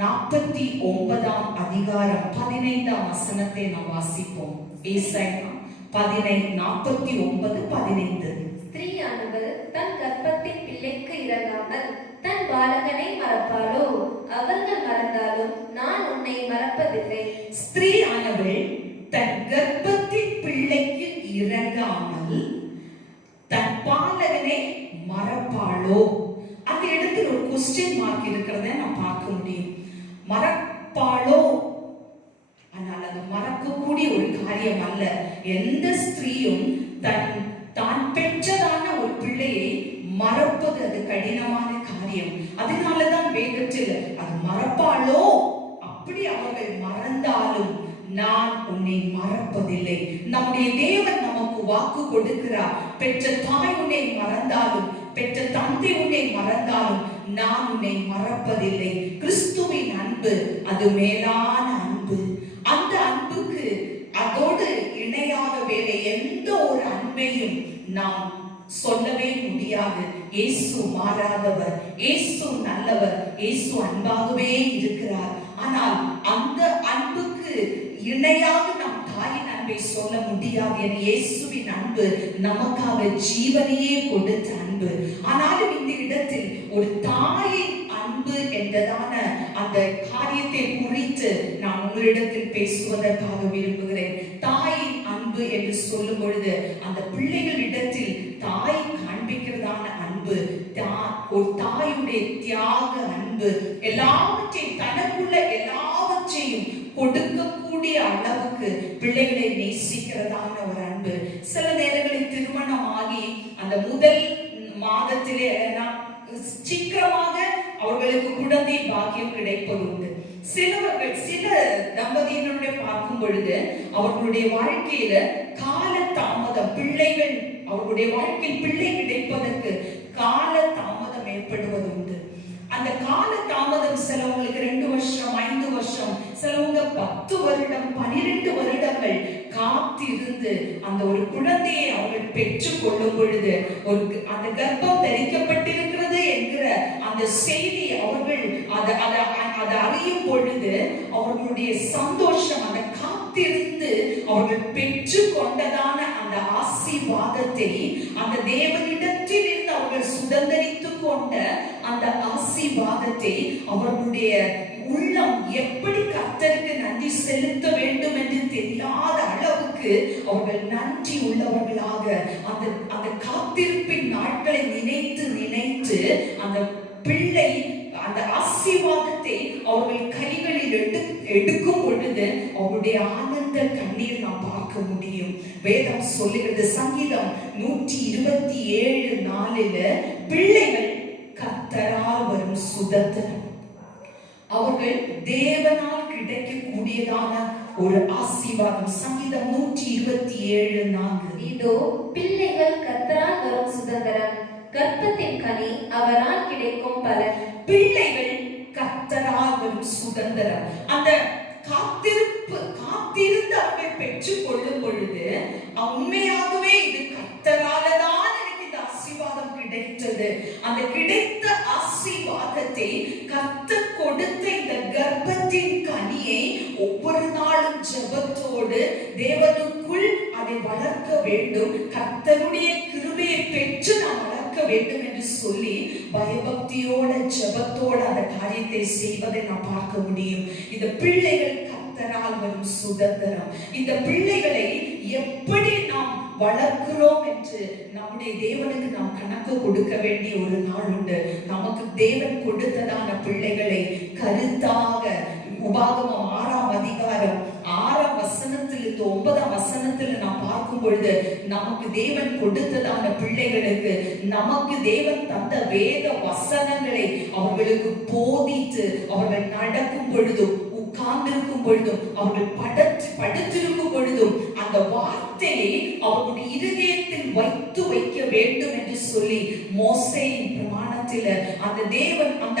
49ஆம் அதிகாரம் 15ஆம் வசனத்தை நாம் வாசிப்போம். ஏசாயா 49:15. ஸ்திரீயானவள் தன் கர்ப்பத்தின் பிள்ளைக்கு இறங்காமல் தன் பாலகனை மறப்பாளோ? அவர்கள் மறந்தாலும் நான் உன்னை மறப்பதில்லை. ஸ்திரீயானவள் தன் கர்ப்பத்தின் பிள்ளைக்கு இறங்காமல் தன் பாலகனை மறப்பாளோ? அந்த இடத்துல ஒரு கொஸ்டின் மார்க் இருக்கிறத நான் பார்க்க முடியும். மறப்பாளோ? ஆனால் அது மறக்கக்கூடிய ஒரு காரியம் அல்ல. எந்த ஸ்திரீயும் தான் பெற்றதான ஒரு பிள்ளையை மறப்பது அது கடினமான காரியம். அதனாலதான் வேதத்தில் அது மறப்பாளோ? அப்படி அவர்கள் மறந்தாலும் நான் உன்னை மறப்பதில்லை. நம்முடைய தேவன் நமக்கு வாக்கு கொடுக்கிறார். பெற்ற தாய் உன்னை மறந்தாலும், பெற்ற தந்தை உன்னை மறந்தாலும் நான் உன்னை மறப்பதில்லை. கிறிஸ்துவின் அன்பு அது மேலான அன்பு. அந்த அன்புக்கு அதோடு இணையாக வேற எந்த ஒரு அன்பையும் நாம் சொல்லவே முடியாது. இயேசு மாறாதவர், இயேசு நல்லவர், இயேசு அன்பாகவே இருக்கிறார். ஆனால் அந்த அன்புக்கு இணையாக நம் தாயின் அன்பை சொல்ல முடியாது. என இயேசுவின் அன்பு நமக்காக ஜீவனையே கொடுத்த அன்பு. ஆனாலும் இந்த இடத்தில் ஒரு தாயின் அன்பு என்றதான அந்த காரியத்தை குறித்து நாம் உங்களிடத்தில் பேசுவதற்காக விரும்புகிறேன். தாயின் அன்பு என்று சொல்லும் பொழுது அந்த பிள்ளைகளிடத்தில் தாய் காண்பிக்கிறதான அன்பு, ஒரு தாயுடைய தியாக அன்பு, எல்லாவற்றையும் தனக்குள்ள எல்லாவற்றையும் கொடுக்கக்கூடிய அளவுக்கு பிள்ளைகளை நேசிக்கிறதான ஒரு அன்பு. சில நேரங்களில் திருமணமாகி அந்த முதல் மாதத்திலே சீக்கிரமாக அவர்களுக்கு குழந்தை பாக்கியம் கிடைப்பது உண்டு. சில தம்பதியினருடைய பார்க்கும் பொழுது அவர்களுடைய வாழ்க்கையில கால தாமதம், பிள்ளைகள் அவர்களுடைய வாழ்க்கையில் பிள்ளை கிடைப்பதற்கு கால தாமதம் ஏற்படுவது உண்டு. அந்த கால தாமதம் சிலவங்களுக்கு 2 வருஷம், 5 வருஷம், சிலவங்க 10 வருடம், 12 வருடங்கள் காத்திருந்து அந்த ஒரு குழந்தையை அவர்கள் பெற்றுக் கொள்ளும் பொழுது, அந்த கர்ப்பம் தரிக்கப்பட்டிருக்கிறது என்கிற அந்த செய்தி அவர்கள் அதை அறியும் பொழுது அவர்களுடைய சந்தோஷம், அந்த காத்திருந்து அவர்கள் பெற்று கொண்டதான அந்த ஆசீர்வாதத்தை, அந்த தேவனிடத்தில் இருந்து அவர்கள் சுதந்திரித்துக் கொண்ட அந்த ஆசீர்வாதத்தை அவர்களுடைய உள்ளம் எப்படி கர்த்தருக்கு நன்றி செலுத்த வேண்டும் என்று தெரியாத அளவுக்கு அவர்கள் நன்றி உள்ளவர்களாக அந்த காத்திருப்பின் நாட்களை நினைத்து நினைத்து அந்த பிள்ளை அந்த ஆசீர்வாதத்தை அவர்கள் கைகளில் எடுக்கும் பொழுது அவருடைய ஆனந்த கண்ணீர் நாம் பார்க்க முடியும். வேதம் சொல்லுகிறது, சங்கீதம் 127:4 பிள்ளைகள் கர்த்தரால் வரும் சுதந்திரம், அவர்கள் தேவனால் கிடைக்கக்கூடியதான ஒரு ஆசீர்வாதம். சங்கீதம் 127:4 இதோ பிள்ளைகள் கர்த்தரால் வரும் சுதந்திரம், கர்ப்பத்தின் கனி அவரால் கிடைக்கும் பலன். பிள்ளைகள் கர்த்தரால் வரும் சுதந்திரம். அந்த காத்திருந்து அவர்கள் பெற்றுக் கொள்ளும் பொழுது உண்மையாகவே இது கர்த்தராலதான் எனக்கு இந்த ஆசீர்வாதம் கிடைத்தது. அந்த கிடைத்த ஆசீர்வாதத்தை, கர்த்தர் கொடுத்த இந்த கர்ப்பத்தின் கனியை ஒவ்வொரு நாளும் ஜெபத்தோடு தேவனுக்குள் அதை வளர்க்க வேண்டும், கர்த்தருடைய கிருபையை பெற்று நாம் வளர்க்க வேண்டும் என்று சொல்லி பயபக்தியோட ஜெபத்தோட அந்த காரியத்தை செய்வதை நாம் பார்க்க முடியும். இந்த பிள்ளைகள் கர்த்தரால் வரும் சுதந்திரம். இந்த பிள்ளைகளை எப்படி நாம் வளர்க்கிறோம் என்று நம்முடைய தேவனுக்கு நாம் கணக்கு கொடுக்க வேண்டிய ஒரு நாள் உண்டு. நமக்கு தேவன் கொடுத்ததான பிள்ளைகளை கருத்தாக உபாகமம் 6ஆம் அதிகாரம் 6ஆம் வசனத்திலிருந்து 9ஆம் வசனத்தில் நாம் பார்க்கும் பொழுது நமக்கு தேவன் கொடுத்ததான பிள்ளைகளுக்கு நமக்கு தேவன் தந்த வேத வசனங்களை அவர்களுக்கு போதித்து அவர்கள் நடக்கும் பொழுதும், உட்கார்ந்திருக்கும் பொழுதும், அவர்கள் படுத்திருக்கும் பொழுதும் அந்த வார்த்தையை அவர்களுடைய இருதயத்தில் வைக்க வேண்டும் என்று சொல்லி மோசேயின் பிரமாணத்தில் அந்த தேவன் அந்த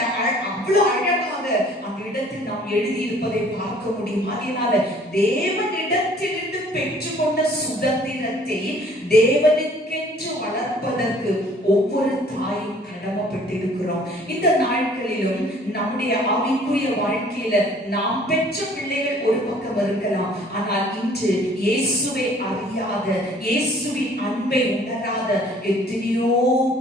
அவ்வளவு அழகாக அந்த இடத்தில் நாம் எழுதி இருப்பதை பார்க்க முடியும். அதனால தேவனிடத்திலிருந்து பெற்றுக்கொண்ட சுதந்திரத்தை தேவனுக்கென்று வளர்ப்பதற்கு ஒவ்வொரு தாயும் கடமைப்பட்டிருக்கிறோம். இந்த நாட்களிலும் நம்முடைய ஆவிக்குரிய வாழ்க்கையில நாம் பெற்ற பிள்ளைகள் ஒரு பக்கம் இருக்கலாம். ஆனால் இன்று இயேசுவை அறியாத, இயேசுவின் அன்பை உணராத எத்தனையோ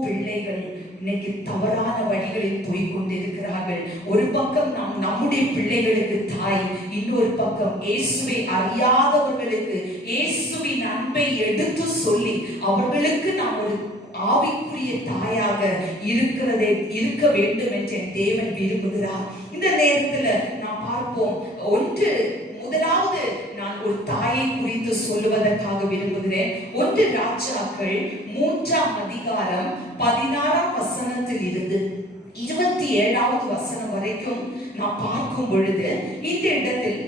பிள்ளைகள் இன்னைக்கு தவறான வழிகளில் போய் கொண்டிருக்கிறார்கள். ஒரு பக்கம் நாம் நம்முடைய பிள்ளைகளுக்கு தாய், இன்னொரு பக்கம் இயேசுவை அறியாதவர்களுக்கு இயேசுவின் அன்பை எடுத்து சொல்லி அவர்களுக்கு நாம் ஒரு ஆவிக்குரிய தாயாக இருக்க வேண்டும் என்று தேவன் விரும்புகிறார். இந்த நேரத்துல நாம் பார்ப்போம், முதலாவது நான் ஒரு தாயை குறித்து சொல்லுவதற்காக விரும்புகிறேன். 1 ராஜாக்கள் 3ஆம் அதிகாரம் 16ஆம் வசனத்தில் இருந்து 27வது வசனம் வரைக்கும் நாம் பார்க்கும் பொழுது இந்த இடத்தில்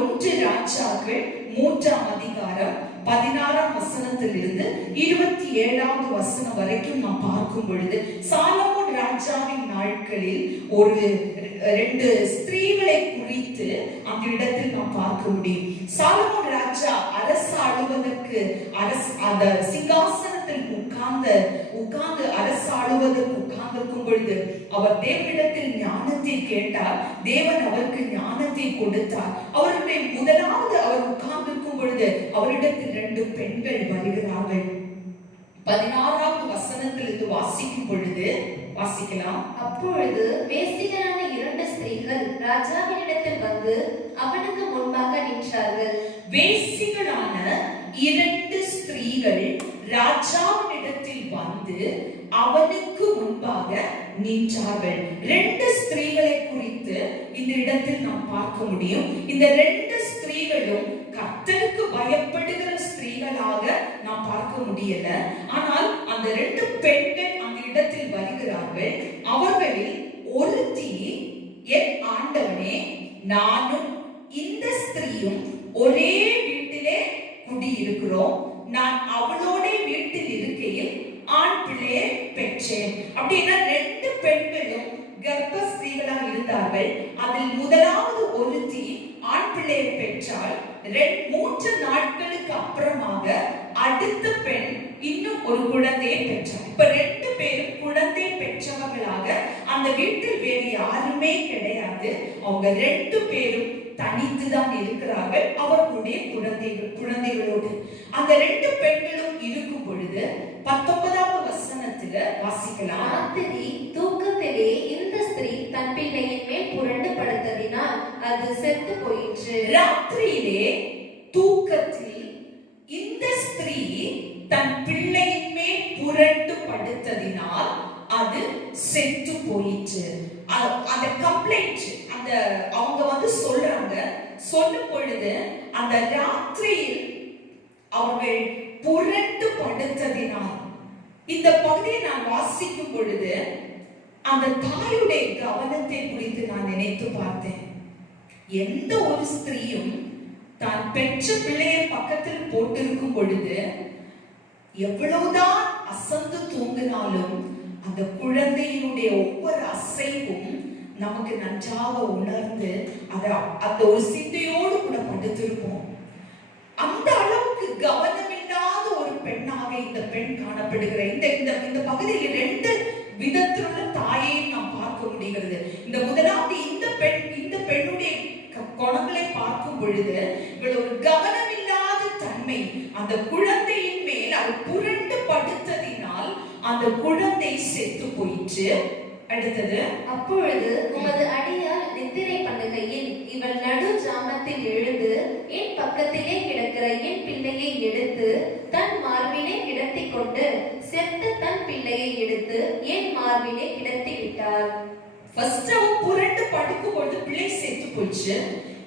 1 ராஜாக்கள் 3ஆம் அதிகாரம் 16ஆம் வசனத்தில் இருந்து 27வது வசனம் வரைக்கும் நாம் பார்க்கும் பொழுது சாலமோன் ராஜாவின் நாட்களில் ஒரு 2 ஸ்திரீகளை குறித்து அந்த இடத்தில் நாம் பார்க்க முடியும். சாலமோன் ராஜா அரசு ஆளுவதற்கு அந்த சிங்காசனத்தில் உட்கார்ந்து அரசு ஆளுவதற்கு உட்கார்ந்திருக்கும் பொழுது அவர் தேவனிடத்தில் ஞானத்தை கேட்டார். தேவன் அவருக்கு ஞானத்தை கொடுத்தார். அவருடைய முதலாவது அவர் உட்கார்ந்திருக்கும் பொழுது அவரிடத்தில் 2 பெண்கள் வருகிறார்கள். 16வது வசனத்திலிருந்து வாசிக்கும் பொழுது வாசிக்கலாம். அப்பொழுது வேசிகளான 2 ஸ்திரீகள் ராஜாவினிடத்தில் வந்து அவனுக்கு ராஜாவினிடத்தில் வந்து அவனுக்கு முன்பாக நின்றார்கள். 2 ஸ்திரீகளை குறித்து இந்த இடத்தில் நாம் பார்க்க முடியும். இந்த 2 ஸ்திரீகளும் கர்த்தருக்கு பயப்படுகிற ஸ்திரீகளாக நாம் பார்க்க முடியல. ஆனால் அந்த 2 பெண்கள் அந்த இடத்தில் வருகிறார்கள். அவர்களில் ஒருத்தி, என் ஆண்டவனே, நானும் இந்த ஸ்திரீயும் ஒரே வீட்டிலே குடியிருக்கிறோம். நான் அவளோட வீட்டில் இருக்கையில் ஆண் பிள்ளையை பெற்றேன். அப்படின்னா 2 பெண்களும் கர்ப்பஸ்திரீகளாக இருந்தார்கள். அதில் முதலாவது ஒருத்தி ஆண் பிள்ளையை பெற்றால் 3 நாட்களுக்கு அப்புறமாக அடுத்த பெண் இன்னும் ஒரு குழந்தையை பெற்றார். இப்ப 2 பேரும் குழந்தை பெற்றவர்களாக அந்த வீட்டில் வேறு யாருமே கிடையாது. அவங்க 2 பேரும் தனித்துதான் இருக்கிறார்கள் அவர்களுடைய குழந்தைகளோடு. அந்த 2 பெண்களும் இருக்கும் பொழுது 19வது வசனத்துல வாசிக்கலாம். ராத்திரி தூக்கத்திலே இந்த ஸ்திரீ தன் பிள்ளையின் மேல் புரண்டு படுத்ததினால் அது செத்து போயிற்று. ராத்திரியிலே தூக்கத்தில் இந்த ஸ்திரீ தன் பிள்ளையின் மேல் புரண்டு படுத்ததினால் அது செத்து போயிற்று. அந்த கம்ப்ளைண்ட் அந்த அவங்க வந்து சொல்றாங்க. சொல்லும் பொழுது அந்த ராத்திரியில் அவர்கள் புரண்டு படுத்ததினால், இந்த பகுதியை நான் வாசிக்கும் பொழுது அந்த தாயுடைய கவனத்தை குறித்து நான் நினைத்து பார்த்தேன். எந்த ஒரு ஸ்திரீயும் தான் பெற்ற பிள்ளையை பக்கத்தில் போட்டிருக்கும் பொழுது எவ்வளவுதான் அசந்து தூங்கினாலும் அந்த குழந்தையினுடைய ஒவ்வொரு அசைவும் நமக்கு நன்றாக உணர்ந்து அந்த ஒரு சிந்தையோடு கூட படுத்திருப்போம். அந்த அளவுக்கு கவனமில்லாத ஒரு பெண்ணாக இந்த பெண் காணப்படுகிற இந்த பகுதியில் 2 விதத்திலுள்ள தாயை நாம் பார்க்க முடிகிறது. இந்த முதலாவது இந்த பெண்ணுடைய குணங்களை பார்க்கும் பொழுது இவள் ஒரு கவனமில்லாத தன்மை, அந்த குழந்தையின் மேல் அவள் புரண்டு படுத்ததினால் அந்த குழந்தை செத்து போயிற்று. அடுத்தது, அப்பொழுது உமது அடியால் நித்திரை பண்ணுகையில் இவள் நடு ஜாமத்தில் எழுந்து என் பக்கத்திலே கிடக்கிற என் பிள்ளையை எடுத்து தன் மார்பிலே கிடத்தி கொண்டு செத்த தன் பிள்ளையை எடுத்து என் மார்பிலே கிடத்தி விட்டாள். ஃபர்ஸ்ட் அவ புரண்டு படுக்கும் பொழுது பிள்ளை செத்து போயிடுச்சு.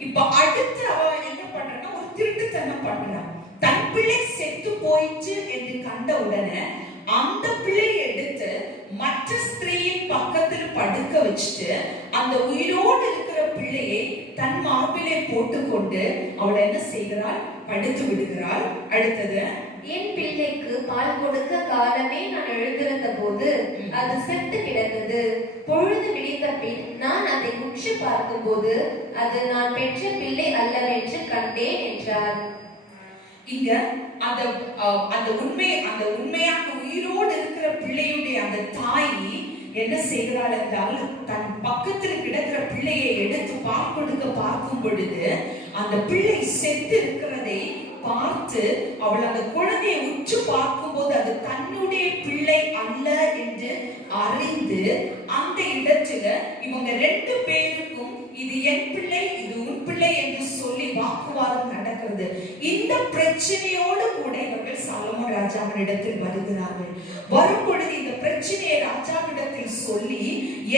இப்ப அடுத்து அவ என்ன பண்றா, ஒரு திருட்டுத்தனம் பண்றா. தன் பிள்ளை செத்து போயிடுச்சு என்று கண்ட உடனே அந்த பிள்ளையை எடுத்து மற்ற ஸ்திரீயின் பக்கத்தில் படுக்க வச்சுட்டு அந்த உயிரோடு இருக்கிற பிள்ளையை தன் மார்பிலே போட்டுக்கொண்டு அவள் என்ன செய்கிறாள், படுத்து விடுகிறாள். அடுத்தது, என் பிள்ளைக்கு பால் கொடுக்க காலமே நான் எழுந்திருந்த போது அது செத்து கிடந்தது. பொழுது விடிந்த பின் நான் அதை உற்று பார்க்கும் போது அது நான் பெற்ற பிள்ளை அல்லவென்று கண்டேன் என்றார். இங்க அந்த உண்மையாக உயிரோடு இருக்கிற பிள்ளையுடைய அந்த தாய் என்ன செய்கிறாள் என்றால், தன் பக்கத்தில் கிடக்கிற பிள்ளையை எடுத்து பால் கொடுக்க பார்க்கும் பொழுது அந்த பிள்ளை செத்து இருக்கிறதை பார்த்து அவள் அந்த குழந்தையை உற்று பார்க்கும் போது அது தன்னுடைய பிள்ளை அல்ல என்று அறிந்து அந்த இடத்துல இவங்க 2 பேருக்கும் இது என் பிள்ளை இது உன் பிள்ளை என்று சொல்லி வாக்குவாதம் நடக்கிறது. இந்த பிரச்சனையோடு கூட இவர்கள் சாலமோன் ராஜாவினிடத்தில் வருகிறார்கள். வரும் பொழுது இந்த பிரச்சனையை ராஜாவிடத்தில் சொல்லி,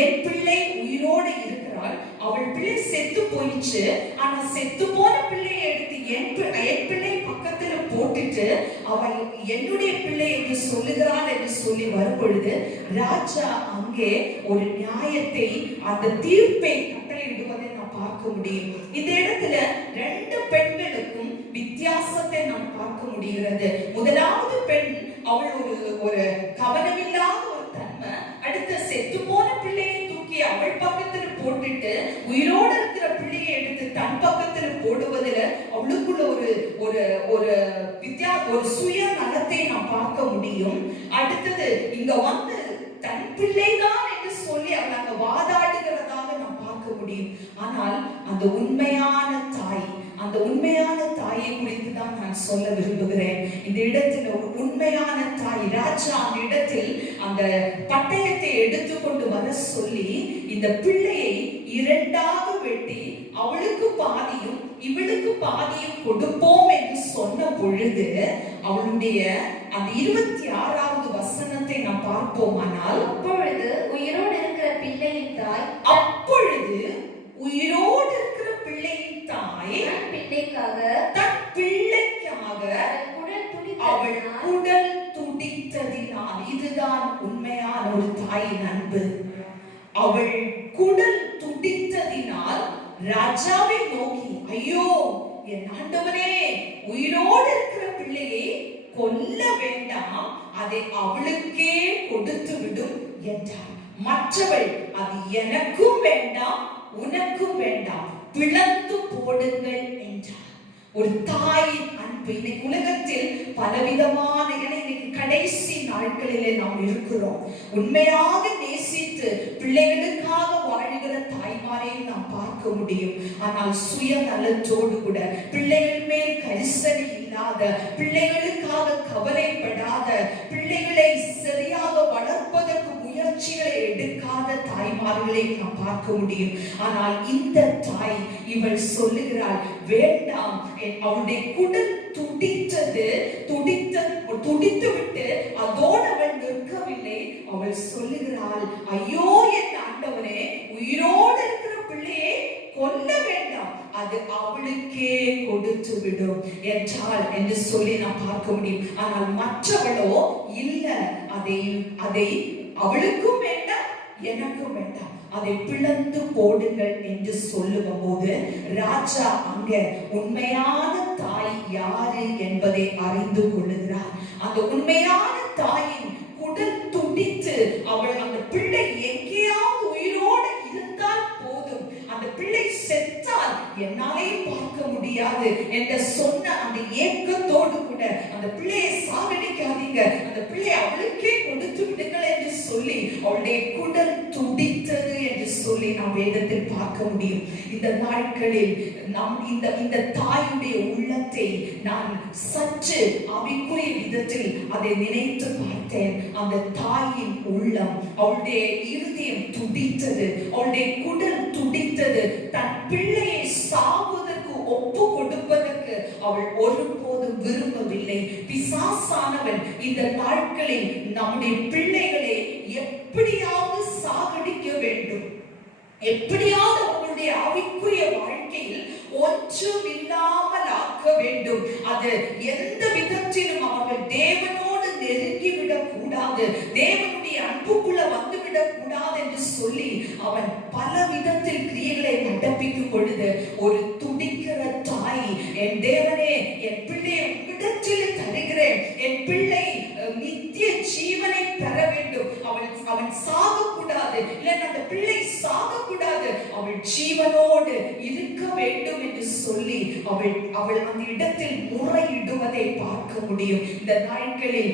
என் பிள்ளை உயிரோடு இருக்கிறாள், அவள் பிள்ளை செத்து போயிடுச்சு, ஆனா செத்து போன பிள்ளையை எடுத்து என் பிள்ளை பக்கத்துல போட்டுட்டு அவள் என்னுடைய பிள்ளை என்று சொல்லுகிறாள் என்று சொல்லி வரும் பொழுது ராஜா அங்கே ஒரு நியாயத்தை, அந்த தீர்ப்பை கட்டளையிடுவதை நாம் பார்க்க முடியும். இந்த இடத்துல 2 பெண்களுக்கும் வித்தியாசத்தை நாம் பார்க்க முடிகிறது. முதலாவது பெண் அவள் ஒரு கவனமில்லாத ஒரு தன்மை. அடுத்த செத்து போன பிள்ளையை தூக்கி அவள் பக்கத்துல போட்டுட்டு உயிரோடு இருக்கிற பிள்ளையை எடுத்து தன் பக்கத்துல போடுவதில் அவளுக்குள்ள ஒரு சுய நலத்தை நாம் பார்க்க முடியும். அடுத்தது, இங்க வந்து தன் பிள்ளைதான் என்று சொல்லி அவள் அங்க வாதாடுகிறதாக நாம் பார்க்க முடியும். ஆனால் அந்த உண்மையான தாயை குறித்து தான் நான் சொல்ல விரும்புகிறேன். இந்த இடத்தில் ஒரு உண்மையான தாய், ராஜா அந்த இடத்தில் அந்த பட்டயத்தை எடுத்துக்கொண்டு வர சொல்லி இந்த பிள்ளையை 2ஆக வெட்டி அவளுக்கு பாதியும் இவளுக்கு பாதியும் கொடுப்போம் என்று சொன்ன பொழுது அவளுடைய அந்த 26வது வசனத்தை நாம் பார்ப்போமானால், அப்பொழுது உயிரோடு இருக்கிற பிள்ளையின் தாய் அப்பொழுது உயிரோடு இருக்கிற பிள்ளையின் தாய் தன் பிள்ளைக்காக தன் பிள்ளைக்காக அவள் குடல் துடித்ததினால், இதுதான் உண்மையான ஒரு தாயின் அன்பு. அவள் குடல் துடித்ததினால் ராஜாவை நோக்கி, ஐயோ என் ஆண்டவனே, உயிரோடு இருக்கிற பிள்ளையை கொல்ல வேண்டாம், அதை அவளுக்கே கொடுத்து விடும் என்றார். மற்றவள், அது எனக்கும் வேண்டாம் உனக்கும் வேண்டாம், பிளந்து போடுங்கள் என்றார். ஒரு தாயின் அன்பு. இன்னைக்கு உலகத்தில் பலவிதமான, இன்னைக்கு கடைசி நாட்களிலே நாம் இருக்கிறோம். உண்மையாக நேசித்து பிள்ளைகளுக்காக வாழ்கிற தாய்மாரை நாம் பார்க்க முடியும். ஆனால் சுயநலத்தோடு கூட, பிள்ளைகள் மேல் கரிசனை இல்லாத, பிள்ளைகளுக்காக கவலைப்படாத, பிள்ளைகளை சரியாக வளர்ப்பதற்கு முயற்சிகளை எடுக்காத தாய்மார்களை நாம் பார்க்க முடியும். ஆனால் இந்த தாய், இவள் சொல்லுகிறாள், வேண்டாம், அவளுடைய குடல் துடித்தது, துடித்து விட்டு அதோடு அவள் நிற்கவில்லை. அவள் சொல்லுகிறாள், ஐயோ என் ஆண்டவனே, உயிரோடு இருக்கிற பிள்ளையை கொல்ல வேண்டாம், அது அவளுக்கே கொடுத்து விடும் என்றாள் என்று சொல்லி நாம் பார்க்க முடியும். ஆனால் மற்றவளோ இல்ல, அதை அவளுக்கும் வேண்டாம் எனக்கும் வேண்டாம், அதை பிளந்து போடுங்கள் என்று சொல்லும் போது, ராஜா அங்க உண்மையான தாய் யாரு என்பதை அறிந்து கொள்ளுகிறார். அந்த உண்மையான தாயின் குடல் துடித்து, அவள் அந்த பிள்ளை எங்கேயாவது உயிரோடு இருந்தால் போதும், அந்த பிள்ளை செத்தால் என்னாலே பார்க்க முடியாது என்று சொன்ன அந்த ஏக்கத்தோடு கூட, அந்த பிள்ளையை சாகடிக்காதீங்க, அந்த பிள்ளை அவளுக்கே கொடுத்து விடுங்கள் என்று சொல்லி அவளுடைய குடல் துடித்தது என்று சொல்லி நாம் வேதத்தில் பார்க்க முடியும். இந்த நாட்களில் நாம் இந்த தாயுடைய உள்ளத்தை நான் சற்று ஆவிக்குரிய விதத்தில் அதை நினைத்து பார்த்தேன். அந்த தாயின் உள்ளம், அவளுடைய இருதயம் துடித்தது, அவளுடைய குடல் துடித்தது. தன் பிள்ளையை சாவதற்கு ஒப்பு கொடுப்பதற்கு அவள் ஒருபோதும் விரும்பவில்லை. பிசாசானவன் இந்த நாட்களில் நம்முடைய பிள்ளைகளை எப்படியாவது சாகடிக்க வேண்டும், எப்படியாவது அவர்களுடைய ஆவிக்குரிய வாழ்க்கையில் ஒன்றும் இல்லாமல் ஆக்க வேண்டும். அது எந்த விதத்திலும் அவர்கள் தேவனோடு நெருங்கிவிடக் கூடாது, தேவனுடைய அன்புக்குள்ள வந்துவிடக் கூடாது என்று சொல்லி அவன் பல விதத்தில் கிரியைகளை நடப்பிக்கும் பொழுது, ஒரு துடிக்கிற தாய், என் தேவனே, என் பிள்ளையை உம்மிடத்தில் தருகிறேன், என் பிள்ளை நித்திய ஜீவனை பெற வேண்டும், அவன் சாகக்கூடாது, இல்லை அந்த பிள்ளை சாகக்கூடாது, அவள் ஜீவனோடு இருக்க வேண்டும் என்று சொல்லி அவள் அந்த இடத்தில் முறையிடுவதை பார்க்க முடியும். இந்த நாட்களில்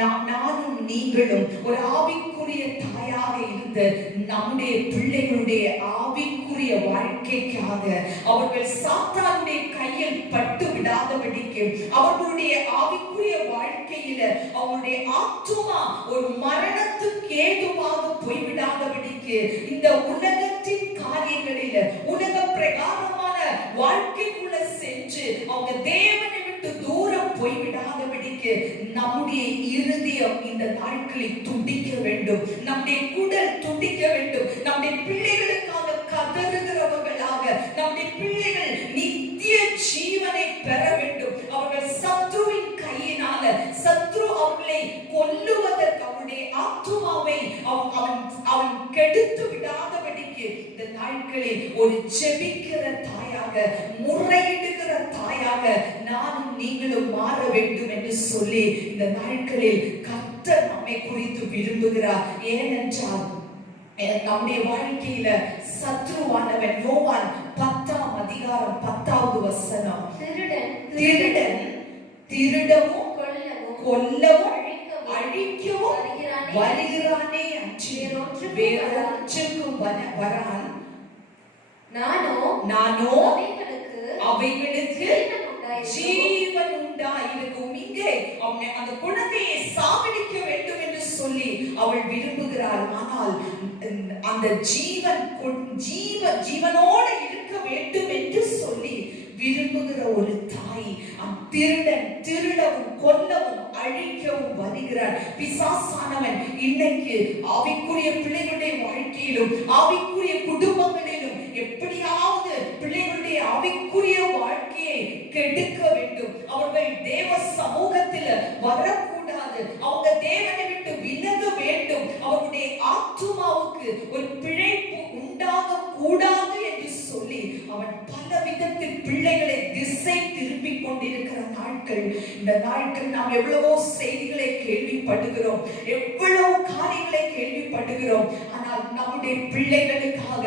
நானும் நீங்களும் ஒரு ஆவிக்குரிய தாயாக இருந்து நம்முடைய பிள்ளைகளுடைய ஆவிக்குரிய வாழ்க்கைக்காக அவர்கள் சாத்தானுடைய கையில் பட்டு விடாதபடிக்கு, அவர்களுடைய ஆவிக்குரிய வாழ்க்கையில அவருடைய ஆத்துமா ஒரு மரணத்துக்கு ஏதுவாக போய்விடாதபடிக்கு, இந்த உலகத்தின் காரியங்களில உலக பிரகாரமான வாழ்க்கைக்குள்ள சென்று அவங்க தேவனை விட்டு தூரம் போய்விடாதபடிக்கு நம்முடைய இருதயம் இந்த நாட்களில் துடிக்க வேண்டும், நம்முடைய குடல் துடிக்க வேண்டும். நம்முடைய பிள்ளைகளுக்காக கதறுகிறவர்களாக, நம்முடைய பிள்ளைகள் நித்திய ஜீவனை பெற வேண்டும். அவர்கள் சத்ருவின் கையினால, சத்ரு அவர்களை கொல்லுவதற்கு, அவருடைய ஆத்துமாவை அவன் கெடுத்து விடாதபடிக்கு இந்த நாட்களில் ஒரு ஜெபிக்கிற தாயாக, முறையிடுகிற தாயாக நானும் நீங்களும் மாற வேண்டும் என்று சொல்லி இந்த நாட்களில் கர்த்தர் நம்மை குறித்து விரும்புகிறார். ஏனென்றால் நம்முடைய வாழ்க்கையில சத்ருவானவன், யோவான் 10ஆம் அதிகாரம் 10வது வசனம், திருடன் திருடவும் கொல்லவும் அழிக்கவும் வருகிறானே அன்றி வேறொன்றுக்கும் வரான். நானோ அவைகளுக்கு ஜீவன் உண்டாயிருக்கும். இங்கே அந்த குழந்தையை சாகடிக்க வேண்டும் என்று சொல்லி அவள் விரும்புகிறாள். ஆனால் அந்த ஜீவனோடு இருக்க வேண்டும் என்று சொல்லி விரும்புகிற ஒரு தாய் திருடன் திருடவும் கொல்லவும் அழிக்கவும் வருகிறான். பிசாசானவன் இன்னைக்கு ஆவிக்குரிய பிள்ளைகளுடைய வாழ்க்கையிலும் ஆவிக்குரிய குடும்பங்களிலும் எப்படியாவது பிள்ளைகளுடைய ஆவிக்குரிய வாழ்க்கையை கெடுக்க வேண்டும். அவர்கள் தேவ சமூகத்தில் வரக்கூடாது. அவங்க தேவனை விட்டு விலக வேண்டும். அவருடைய ஆத்துமாவுக்கு ஒரு பிழைப்பு உண்டாக கூடாது என்று சொல்லி அவன் பல விதத்தில் பிள்ளைகளை திசை திருப்பிக் கொண்டிருக்கிற நாட்கள். இந்த நாட்கள் நாம் எவ்வளவோ செய்திகளை கேள்விப்படுகிறோம், எவ்வளவு காரியங்களை கேள்விப்படுகிறோம். ஆனால் நம்முடைய பிள்ளைகளுக்காக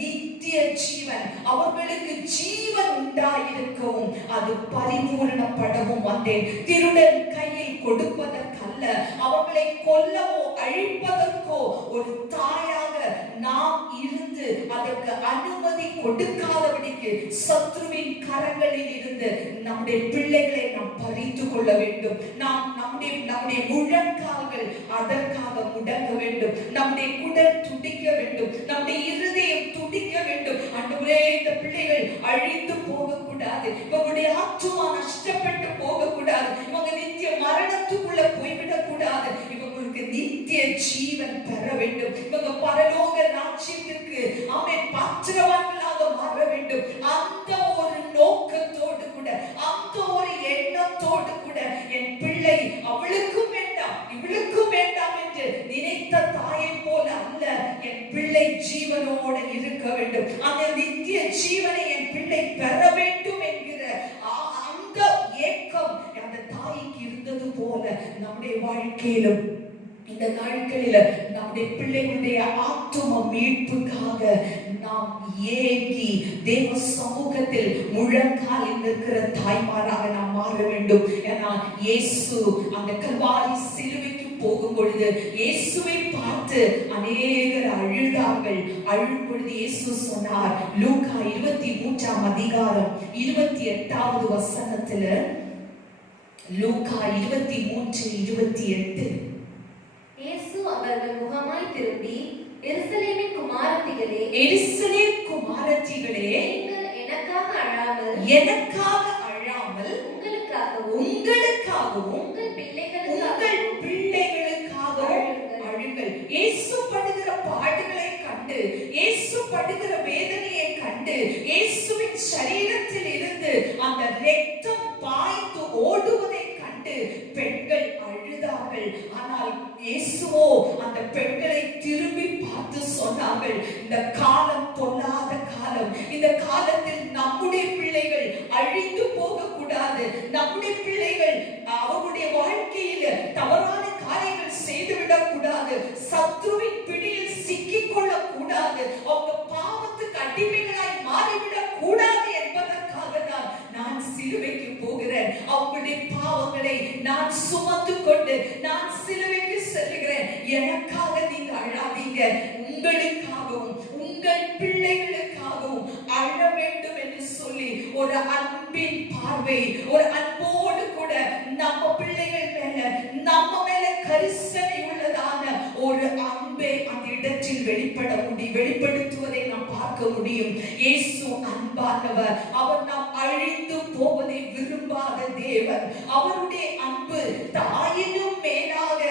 நித்திய ஜீவன், அவர்களுக்கு ஜீவன் உண்டாயிருக்கவும் அது பரிபூரணப்படவும் வந்தேன். திருடன் கையில் கொடுப்பதற்கல்ல, அவர்களை கொல்லவோ அழிப்பதற்கோ ஒரு தாயாக நாம் இருந்து அதற்கு அனுமதி கொடுக்காதபடிக்கு சத்ருவின் கரங்களில் இருந்து நம்முடைய பிள்ளைகளை நாம் பறித்து கொள்ள வேண்டும். நாம் நம்முடைய முழங்கால்கள் அதற்காக முடங்க வேண்டும். நம்முடைய குடல் துடிக்க வேண்டும். நம்முடைய இருதயம் துடிக்க வேண்டும். ஆண்டவரே, இந்த பிள்ளைகள் அழிந்து போகக்கூடாது. இவங்களுடைய ஆத்துமா நஷ்டப்பட்டு போகக்கூடாது. இவங்க நித்திய மரணத்துக்குள்ள போய்விடக் கூடாது. இவங்களுக்கு நித்திய ஜீவன் பெற வேண்டும். இவங்க பரலோக ராஜ்யத்திற்கு ஆமென் பாத்திரவான்களாக மாற வேண்டும். அந்த ஒரு நோக்கத்தோடு கூட, அந்த ஒரு எண்ணத்தோடு கூட என் பிள்ளை அவளுக்கும் வேண்டாம் இவளுக்கும் வேண்டாம் என்று நினைத்த தாயை போல அல்ல, என் பிள்ளை ஜீவனோட இருக்க வேண்டும். அந்த நித்திய ஜீவனை என் பிள்ளை பெற வேண்டும் என்கிற அந்த ஏக்கம் அந்த தாய்க்கு இருந்தது போல நம்முடைய வாழ்க்கையிலும் இந்த நாட்களில நம்முடைய பிள்ளைகளுடைய ஆத்தும மீட்புக்காக நாம் ஏங்கி தேவ சமூகத்தில் முழங்காலில் நிற்கிற தாய்மாராக நாம் மாற வேண்டும். ஏன்னா இயேசு அந்த கல்வாரி சிலுவைக்கு போகும் பொழுது இயேசுவை பார்த்து அநேகர் அழுதார்கள். அழும் பொழுது இயேசு சொன்னார், லூக்கா 23ஆம் அதிகாரம் 28வது வசனத்துல, லூக்கா 23:28, இயேசு அவர்கள் முகமாய் திரும்பி, எருசலேமின் குமாரத்திகளே, எருசலேம் குமாரத்திகளே, நீங்கள் எனக்காக அழாமல் உங்களுக்காகவும் உங்கள் பிள்ளைகளுக்காகவும் அழுங்கள். இயேசு படுகிற பாடுகளை கண்டு, இயேசு படுகிற வேதனையை கண்டு, இயேசுவின் சரீரத்தில் இருந்து அந்த இரத்தம் பாய்ந்து ஓடுவதை கண்டு பெண்கள் அழுதார்கள். ஆனால் இயேசுவோ அந்த பெண்களை திரும்பி பார்த்து சொன்னார்கள், இந்த காலம் பொல்லாத காலம். இந்த காலத்தில் நம்முடைய பிள்ளைகள் அழிந்து போக கூடாது. நம்முடைய பிள்ளைகள் அவருடைய வாழ்க்கையில தவறான காரியங்கள் செய்துவிடக் கூடாது. சத்ருவின் பிடியில் சிக்கிக் கொள்ள கூடாது. அவங்க பாவத்துக்கு அடிமைகளாய் மாறிவிடக் கூடாது என்பதற்காக தான் நான் சிலுவைக்கு போகிறேன். அவங்களுடைய பாவங்களை நான் சுமந்து கொண்டு நான் சிலுவைக்கு செல்கிறேன். எனக்காக நீங்க அழாதீங்க, உங்களுக்காகவும் உங்கள் பிள்ளைகளுக்காகவும் அழ வேண்டும் என்று சொல்லி ஒரு அன்பின் பார்வை, ஒரு அன்போடு கூட நம்ம பிள்ளைகள் மேல, நம்ம மேல கரிசனை உள்ளதான ஒரு அன்பை அந்த இடத்தில் வெளிப்படுத்துவதை நாம் பார்க்க முடியும். இயேசு அன்பானவர். அவர் நாம் அழிந்து போவதை விரும்பாத தேவன். அவருடைய அன்பு தாயினும் மேலாக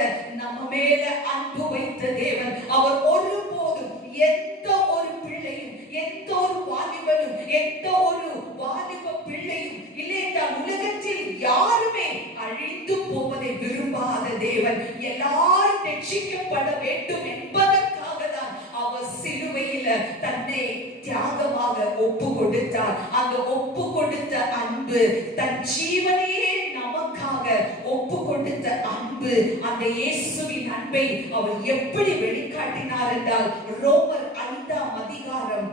நம்ம மேல அன்பு வைத்த தேவன். அவர் ஒருபோதும் எந்த ஒரு பிள்ளையும், எந்த ஒரு வாலிபனும், எந்த ஒரு வாலிப பிள்ளையும் இல்லை என்றால் உலகத்தில் யாருமே அழிந்து போவதை விரும்பாத தேவன். எல்லாரும் ரட்சிக்கப்பட வேண்டும் என்பதற்காக தான் அவர் சிலுவையில தன்னை தியாகமாக ஒப்பு கொடுத்தார். அந்த ஒப்பு கொடுத்த அன்பு, தன் ஜீவனையே நமக்காக ஒப்பு கொடுத்த அன்பு, அந்த இயேசுவின் அன்பை அவர் எப்படி வெளிக்காட்டினார் என்றால், ரோமர் 5ஆம் அதிகாரம்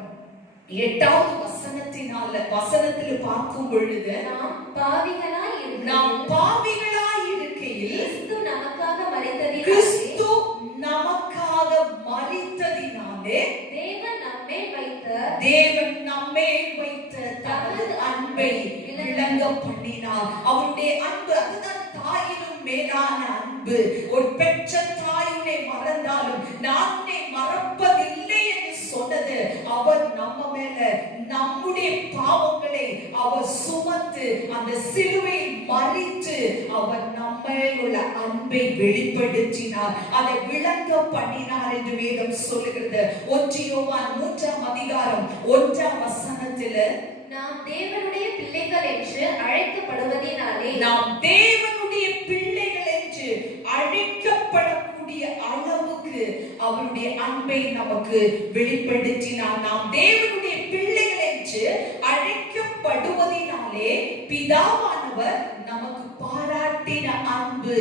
8வது வசனத்தில் பார்க்கும் பொழுது, நாம் பாவிகளாய் இருக்கையில் கிறிஸ்து நமக்காக மரித்ததினாலே தேவன் நம்மேல் வைத்த தமது அன்பை விளங்க பண்ணினார். அவருடைய அன்பு அதுதான் தாயினும் மேலான அன்பு. ஒரு பெற்ற தாயினை மறந்தாலும் நான் உன்னை மறப்பதில்லை என்று சொன்னது அவர் நம்ம மேல நம்முடைய பாவங்களை அவர் சுமந்து அந்த சிலுவையில் மரித்து அவர் நம்மேல் உள்ள அன்பை வெளிப்படுத்தினார், அதை விளங்க பண்ணினார் என்று வேதம் சொல்லுகிறது. 1 யோவான் 3ஆம் அதிகாரம் 1ஆம் வசனத்தில் நாம் தேவனுடைய பிள்ளைகள் என்று அழைக்கப்படுவதினாலே, நாம் தேவனுடைய பிள்ளைகள் என்று அழைக்கப்படக்கூடிய அளவுக்கு அவருடைய அன்பை நமக்கு வெளிப்படுத்தினார். நாம் தேவனுடைய பிள்ளைகள் என்று அழைக்கப்படுவதினாலே பிதாவானவர் நமக்கு பாராட்டின அன்பு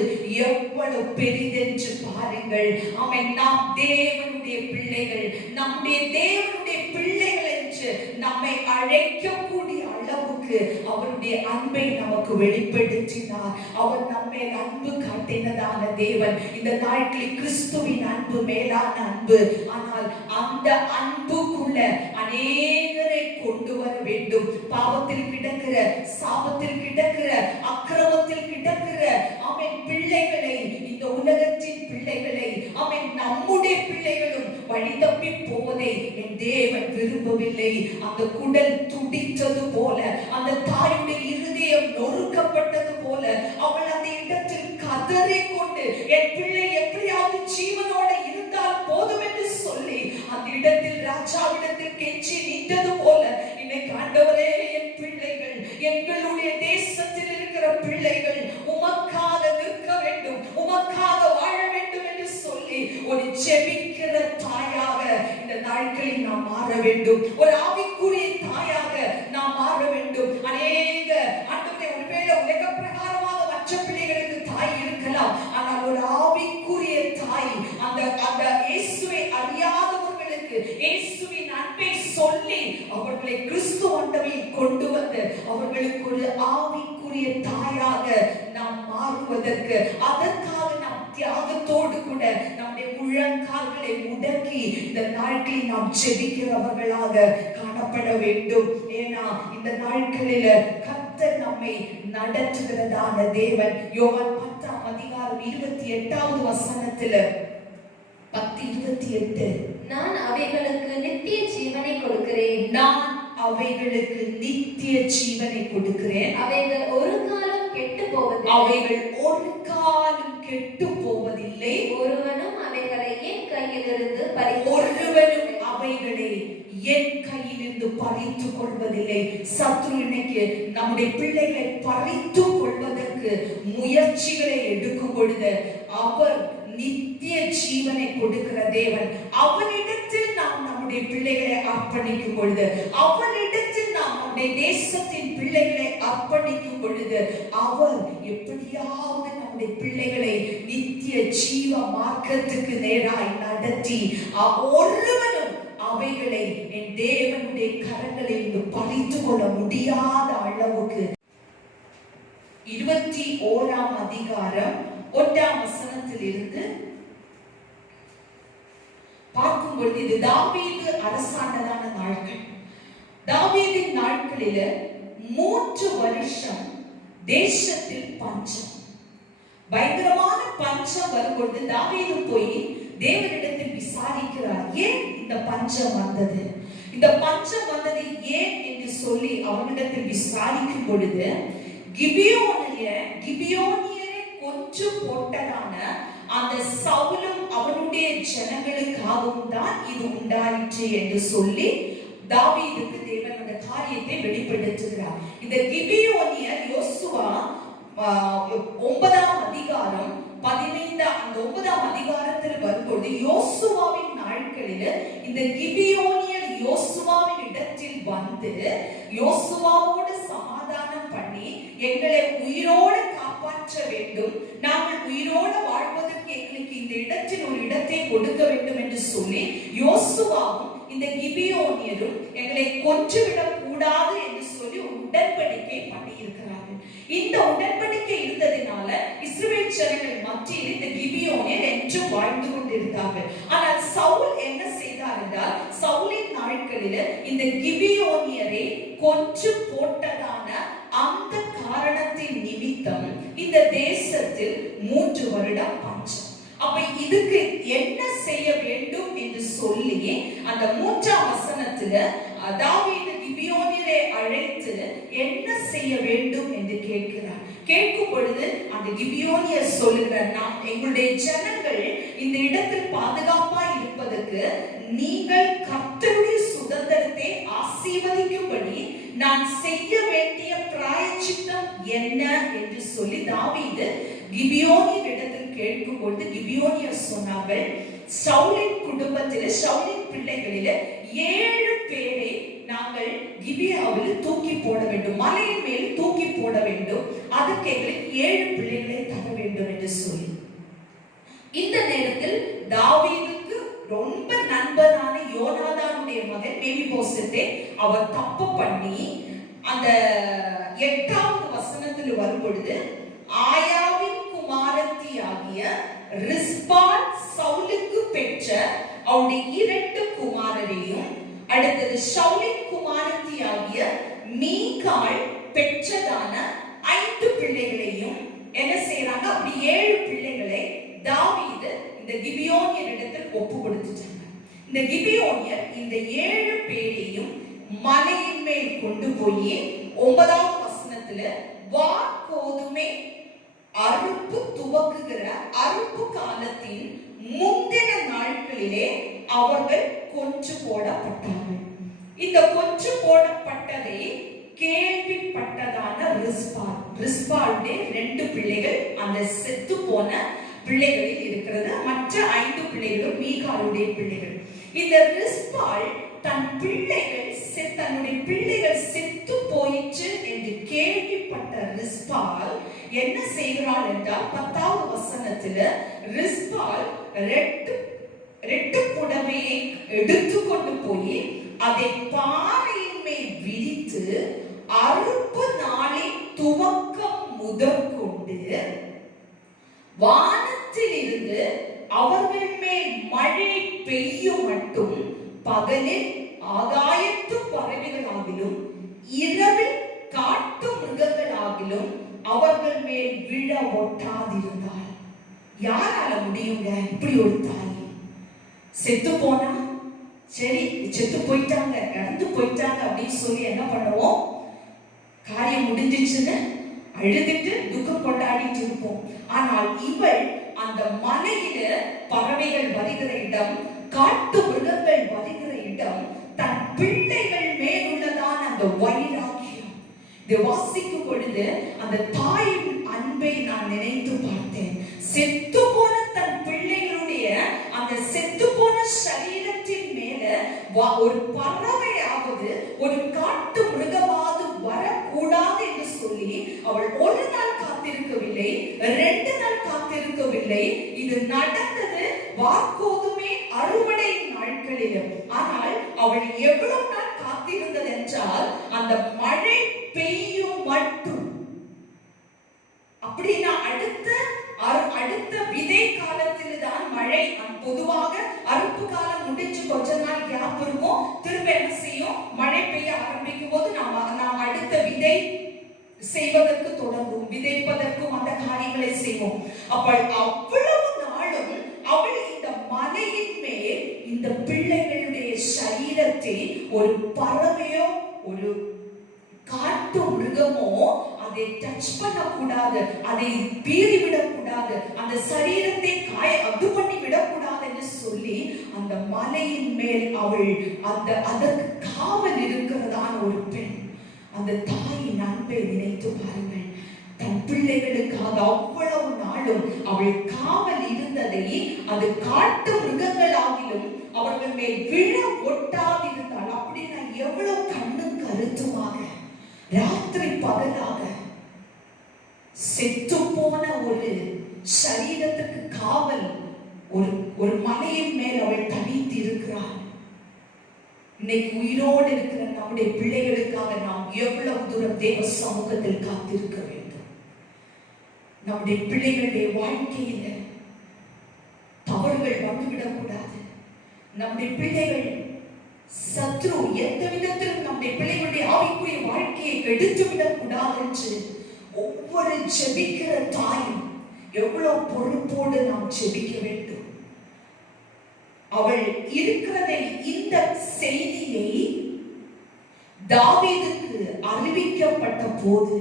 எவ்வளவு பெரிதென்று பாருங்கள். ஆமென். நாம் தேவனுடைய பிள்ளைகள், நம்முடைய தேவனுடைய பிள்ளைகள் என்று நம்மை அழைக்கக்கூடிய அளவுக்கு அவருடைய அன்பை நமக்கு வெளிப்படுத்தினார். அவர் நம்மை அன்பு காட்டினதான தேவன். இந்த நாட்களில் கிறிஸ்துவின் அன்பு மேலான அன்பு. ஆனால் அந்த அன்புக்குள்ள அநேகரை கொண்டு வர வேண்டும். பாவத்தில் கிடக்கிற, சாபத்தில் கிடக்கிற, அக்கிரமத்தில் கிடக்கிற ஆமென் பிள்ளைகளை, இந்த உலகத்தின் பிள்ளைகளை, ஆமென் நம்முடைய பிள்ளைகளும் வழி தப்பி போவதை என் தேவன் விரும்பவில்லை. அந்த குடல் துடித்தது போல, அந்த தாயுடைய இருதயம் நொறுக்கப்பட்டது போல அவள் அந்த இடத்தில் கதறிக்கொண்டு என் பிள்ளை எப்படியாவது ஜீவனோட இருந்தால் போதும் என்று சொல்லி அந்த இடத்தில் ராஜாவிடத்தில் கெஞ்சி நின்றது போல இன்னைக்கு ஆண்டவரே, என் பிள்ளைகள், எங்களுடைய தேசத்தில் இருக்கிற பிள்ளைகள் உமக்காக நிற்க வேண்டும், உமக்காக வாழ வேண்டும் என்று சொல்லி ஒரு ஜெபிக்கிற தாயாக இந்த நாட்களில் நாம் மாற வேண்டும். ஒரு ஆவிக்குரிய தாயாக நாம் மாற வேண்டும். அநேக ஆண்டவரே, ஒருவேளை உலக பிரகாரமாக மற்ற பிள்ளைகளுக்கு தாய் இருக்கலாம், ஆனால் ஒரு ஆவிக்குரிய தாய், அந்த இயேசுவை அறியாதவர்களுக்கு இயேசுவின் அன்பை சொல்லி அவர்களை கிறிஸ்து ஆண்டவரில் கொண்டு வந்து அவர்களுக்கு ஒரு ஆவிக்குரிய தாயாக நாம் மாறுவதற்கு, அதற்காக நாம் தியாகத்தோடு கூட நம்முடைய முழங்கால்களை முடக்கி இந்த நாட்களில் நாம் ஜெபிக்கிறவர்களாக காணப்பட வேண்டும். ஏன்னா இந்த நாட்களில கர்த்தர் நம்மை நடத்துகிறதான தேவன். யோவான் 10ஆம் அதிகாரம் 28வது வசனத்துல 10:28, நான் அவைகளுக்கு நித்திய ஜீவனை கொடுக்கிறேன், நான் அவைகளுக்கு நித்திய ஜீவனை கொடுக்கிறேன், அவைகள் ஒரு காலம் கெட்டு போவதில்லை, அவைகள் ஒரு காலம் கெட்டு போவதில்லை, ஒருவனும் அவைகளை என் கையிலிருந்து ஒருவனும் அவைகளை என் கையிலிருந்து பறித்து கொள்வதில்லை. சத்ரு இன்னைக்கு நம்முடைய பிள்ளைகளை பறித்து கொள்வதற்கு முயற்சிகளை எடுக்கும் பொழுது அவர் நித்திய ஜீவனை கொடுக்கிற தேவன். அவனிடத்தில் நாம் நம்முடைய பிள்ளைகளை அர்ப்பணிக்கும் பொழுது, அவனிடத்தில் நாம் நம்முடைய தேசத்தின் பிள்ளைகளை அர்ப்பணிக்கும் பொழுது, அவர் எப்படியாவது நம்முடைய பிள்ளைகளை நித்திய ஜீவ மார்க்கத்துக்கு நேராய் நடத்தி ஒருவனும் அவைகளை என் தேவனுடைய கரங்களில் பறித்து கொள்ள முடியாத அளவுக்கு 21ஆம் அதிகாரம் 1ஆம் வசனத்திலிருந்து பார்க்கும் பொழுது இது தாவீது அரசாண்டதான நாட்கள். தாவீதின் நாட்களில 3 வருஷம் தேசத்தில் பஞ்சம், பயங்கரமான பஞ்சம் வரும்பொழுது தாவீது போய் தேவனிடத்தில் விசாரிக்கிறார், ஏன் இந்த பஞ்சம் வந்தது, இந்த பஞ்சம் வந்தது ஏன் என்று சொல்லி அவனிடத்தில் விசாரிக்கும் பொழுது கிபியோனியரை கொன்று போட்டதான அந்த சவுலும் அவனுடைய ஜனங்களுக்காகவும் தான் இது உண்டாயிற்று என்று சொல்லி தாவீதுக்கு தேவன் அந்த காரியத்தை வெளிப்படுத்துகிறார். இந்த கிபியோனியர் யோசுவா 9ஆம் அதிகாரம் 15 அந்த 9ஆம் அதிகாரத்தில் வரும்போது யோசுவாவின் நாட்களில் இந்த கிபியோனியர் யோசுவாவின் இடத்தில் வந்து யோசுவாவோடு சமாதானம் பண்ணி எங்களை உயிரோடு காப்பாற்ற வேண்டும், நாங்கள் உயிரோடு வாழ்வதற்கு எங்களுக்கு இந்த இடத்தில் ஒரு இடத்தை கொடுக்க வேண்டும் என்று சொல்லி யோசுவாவும் இந்த கிபியோனியரும் எங்களை கொன்றுவிடக் கூடாது என்று சொல்லி உடன்படிக்கை பண்ணி இருக்கிறார்கள். இந்த உடன்படிக்கை இருந்ததினால இஸ்ரவேல் ஜனங்கள் மத்தியில் இந்த கிபியோனியர் என்று வாழ்ந்து கொண்டிருந்தார்கள். ஆனால் சவுல் என்ன செய்தார் என்றால், சவுலின் நாட்களில் இந்த கிபியோனியரை கொன்று போட்டதான அந்த காரணத்தின் நிமித்தம் இந்த தேசத்தில் 3 வருடம் பஞ்சம். அப்ப இதுக்கு என்ன செய்ய வேண்டும் என்று சொல்லி அந்த 3ஆம் வசனத்துல தாவீது கிபியோனியரை அழைத்து என்ன செய்ய வேண்டும் என்று கேட்கிறார். கேட்கும் பொழுது அந்த கிபியோனியர் சொல்லுகிறார், நாம் எங்களுடைய ஜனங்கள் இந்த இடத்தில் பாதுகாப்பா இருப்பதற்கு நீங்கள் கர்த்தருடைய சுதந்திரத்தை ஆசீர்வதிக்கும்படி நான் செய்ய வேண்டிய பிராயச்சித்தம் என்ன என்று சொல்லி தாவீது கிபியோனியர் இடத்தில் கேட்கும் பொழுது கிபியோனியர் சொன்னார்கள், சவுலின் குடும்பத்திலே சவுலின் பிள்ளைகளிலே 7 பேரை நாங்கள் கிபியாவில் தூக்கி போட வேண்டும், மலையின் மேல் தூக்கி போட வேண்டும், அதற்கு எங்களுக்கு 7 பிள்ளைகளை தர வேண்டும் என்று சொல்லி. இந்த நேரத்தில் தாவீதுக்கு ரொம்ப நண்பனான யோனாதானுடைய மகன் மேவிபோசேத்தை அவர் தப்பு பண்ணி அந்த 8வது வசனத்தில் வரும் பொழுது, ஆயாவின் குமாரத்தி ஆகிய ரிஸ்பாள் சவுலுக்கு பெற்ற அவருடைய 2 குமாரரையும், அடுத்தது சவுலின் குமாரத்தி ஆகிய மீகாள் பெற்றதான 5 பிள்ளைகளையும் என்ன செய்யறாங்க, அப்படி 7 பிள்ளைகளை தாவீது இந்த கிபியோனியரிடத்தில் ஒப்பு கொடுத்துட்டாங்க. இந்த கிபியோனியர் இந்த 7 பேரையும் மலையின் மேல் கொண்டு போய் 9வது வசனத்துல வார்கோதுமை அறுப்பு துவக்குகிற அறுப்பு காலத்தின் முந்தின நாட்களிலே அவர்கள் கொன்று போடப்பட்டார்கள். இந்த கொன்று போடப்பட்டதை கேள்விப்பட்டதான ரிஸ்பாளுடைய 2 பிள்ளைகள் அந்த செத்து போன பிள்ளைகளில் இருக்கிறது, மற்ற 5 பிள்ளைகளும் மீகாளுடைய பிள்ளைகள். இந்த ரிஸ்பாள் தன்னுடைய பிள்ளைகள் செத்து போயிற்று என்று கேள்விப்பட்ட ரிஸ்பாள் என்ன செய்கிறாள் என்றால் 10வது வசனத்துல ரிஸ்பாள் ரெட்டு புடவையை எடுத்துக்கொண்டு போய் அதை பாறையின் மேல் விரித்து அறுப்பு நாளின் துவக்கம் முதற்கொண்டு வானத்தில் இருந்து அவர்கள் மேல் மழை பெய்யும் மட்டும் பகலில் ஆகாயத்து பறவைகளாகிலும் இரவில் காட்டு மிருகங்களாகிலும் அவர்கள் மேல் விழ ஒட்டாதிருந்தாள். யாரால முடியுங்க இப்படி ஒரு தாய்? செத்து போனா சரி, செத்து போயிட்டாங்க, இறந்து போயிட்டாங்க அப்படின்னு சொல்லி என்ன பண்ணுவோம், காரியம் முடிஞ்சிச்சுன்னு அழுதுட்டு துக்கம் கொண்டாடிட்டு இருப்போம். ஆனால் இவள் அந்த மலையில பறவைகள் வருகிற இடம், காட்டு மிருகங்கள் வருகிற இடம், தன் பிள்ளைகள் மேல் உள்ளதான அந்த வைராக்கியம் இதை வாசிக்கும் பொழுது அந்த தாயின் அன்பை நான் நினைத்து பார்த்தேன். செத்து போன தன் பிள்ளைகளுடைய அந்த செத்து போன சரீரத்தின் மேல ஒரு பறவையாவது ஒரு காட்டு மிருகமாவது வரக்கூடாது என்று சொல்லி அவள் 1 நாள் காத்திருக்கவில்லை, 2 நாள் காத்திருக்கவில்லை. இது நடந்தது வார்கோதுமை அறுவடை நாட்களிலும். ஆனால் அவள் எவ்வளவு நாள் காத்திருந்தது என்றால் அந்த மழை பெய்யும் மட்டும். அப்படின்னா அடுத்த விதை காலத்தில் தான் மழை. பொதுவாக அறுப்பு காலம் முடிஞ்சு கொஞ்ச நாள் கேப் இருக்கும், திரும்ப என்ன செய்யும், மழை பெய்ய ஆரம்பிக்கும் போது நாம் அடுத்த விதை செய்வதற்கு தொடங்கும், விதைப்பதற்கும் அந்த காரியங்களை செய்வோம். அப்ப அவ்வளவு நாளும் அவள் இந்த மலையின் மேல் இந்த பிள்ளைகளுடைய சரீரத்தை ஒரு பறவையோ ஒரு காட்டு மிருகமோ அதை டச் பண்ணக்கூடாது, அதை பீறி விடக்கூடாது, அந்த சரீரத்தை அது பண்ணி விடக்கூடாது என்று சொல்லி அந்த மலையின் மேல் அவள் அதற்கு காவல் இருக்கிறதான ஒரு பெண். அந்த தாயின் அன்பை நினைத்து பாருங்கள். தன் பிள்ளைகளுக்காக அவ்வளவு நாளும் அவள் காவல் இருந்ததை அது காட்டு மிருகங்கள் ஆகிலும் அவர்கள் மேல் விழ ஒட்டாதிருந்தாள். அப்படின்னா எவ்வளவு கண்ணும் கருத்துமாக ராத்திரி பகலாக செத்து போன ஒரு சரீரத்துக்கு காவல் ஒரு மலையின் மேல் அவள் தனித்து இருக்கிறாள். இன்னைக்கு உயிரோடு இருக்கிற நம்முடைய பிள்ளைகளுக்காக நாம் எவ்வளவு தூரம் தேவ சமூகத்தில் காத்திருக்க வேண்டும். நம்முடைய பிள்ளைகளுடைய வாழ்க்கையில தவறுகள் வந்துவிடக்கூடாது. நம்முடைய பிள்ளைகள் சத்ரு எந்த விதத்திலும் நம்முடைய பிள்ளைகளுடைய ஆவிக்குரிய வாழ்க்கையை கெடுத்து விடக்கூடாது என்று ஒவ்வொரு ஜெபிக்கிற தாயும் எவ்வளவு பொறுப்போடு நாம் ஜெபிக்க வேண்டும். அவள் இருக்கிறதை, இந்த செய்தியை தாவீதுக்கு அறிவிக்கப்பட்ட போது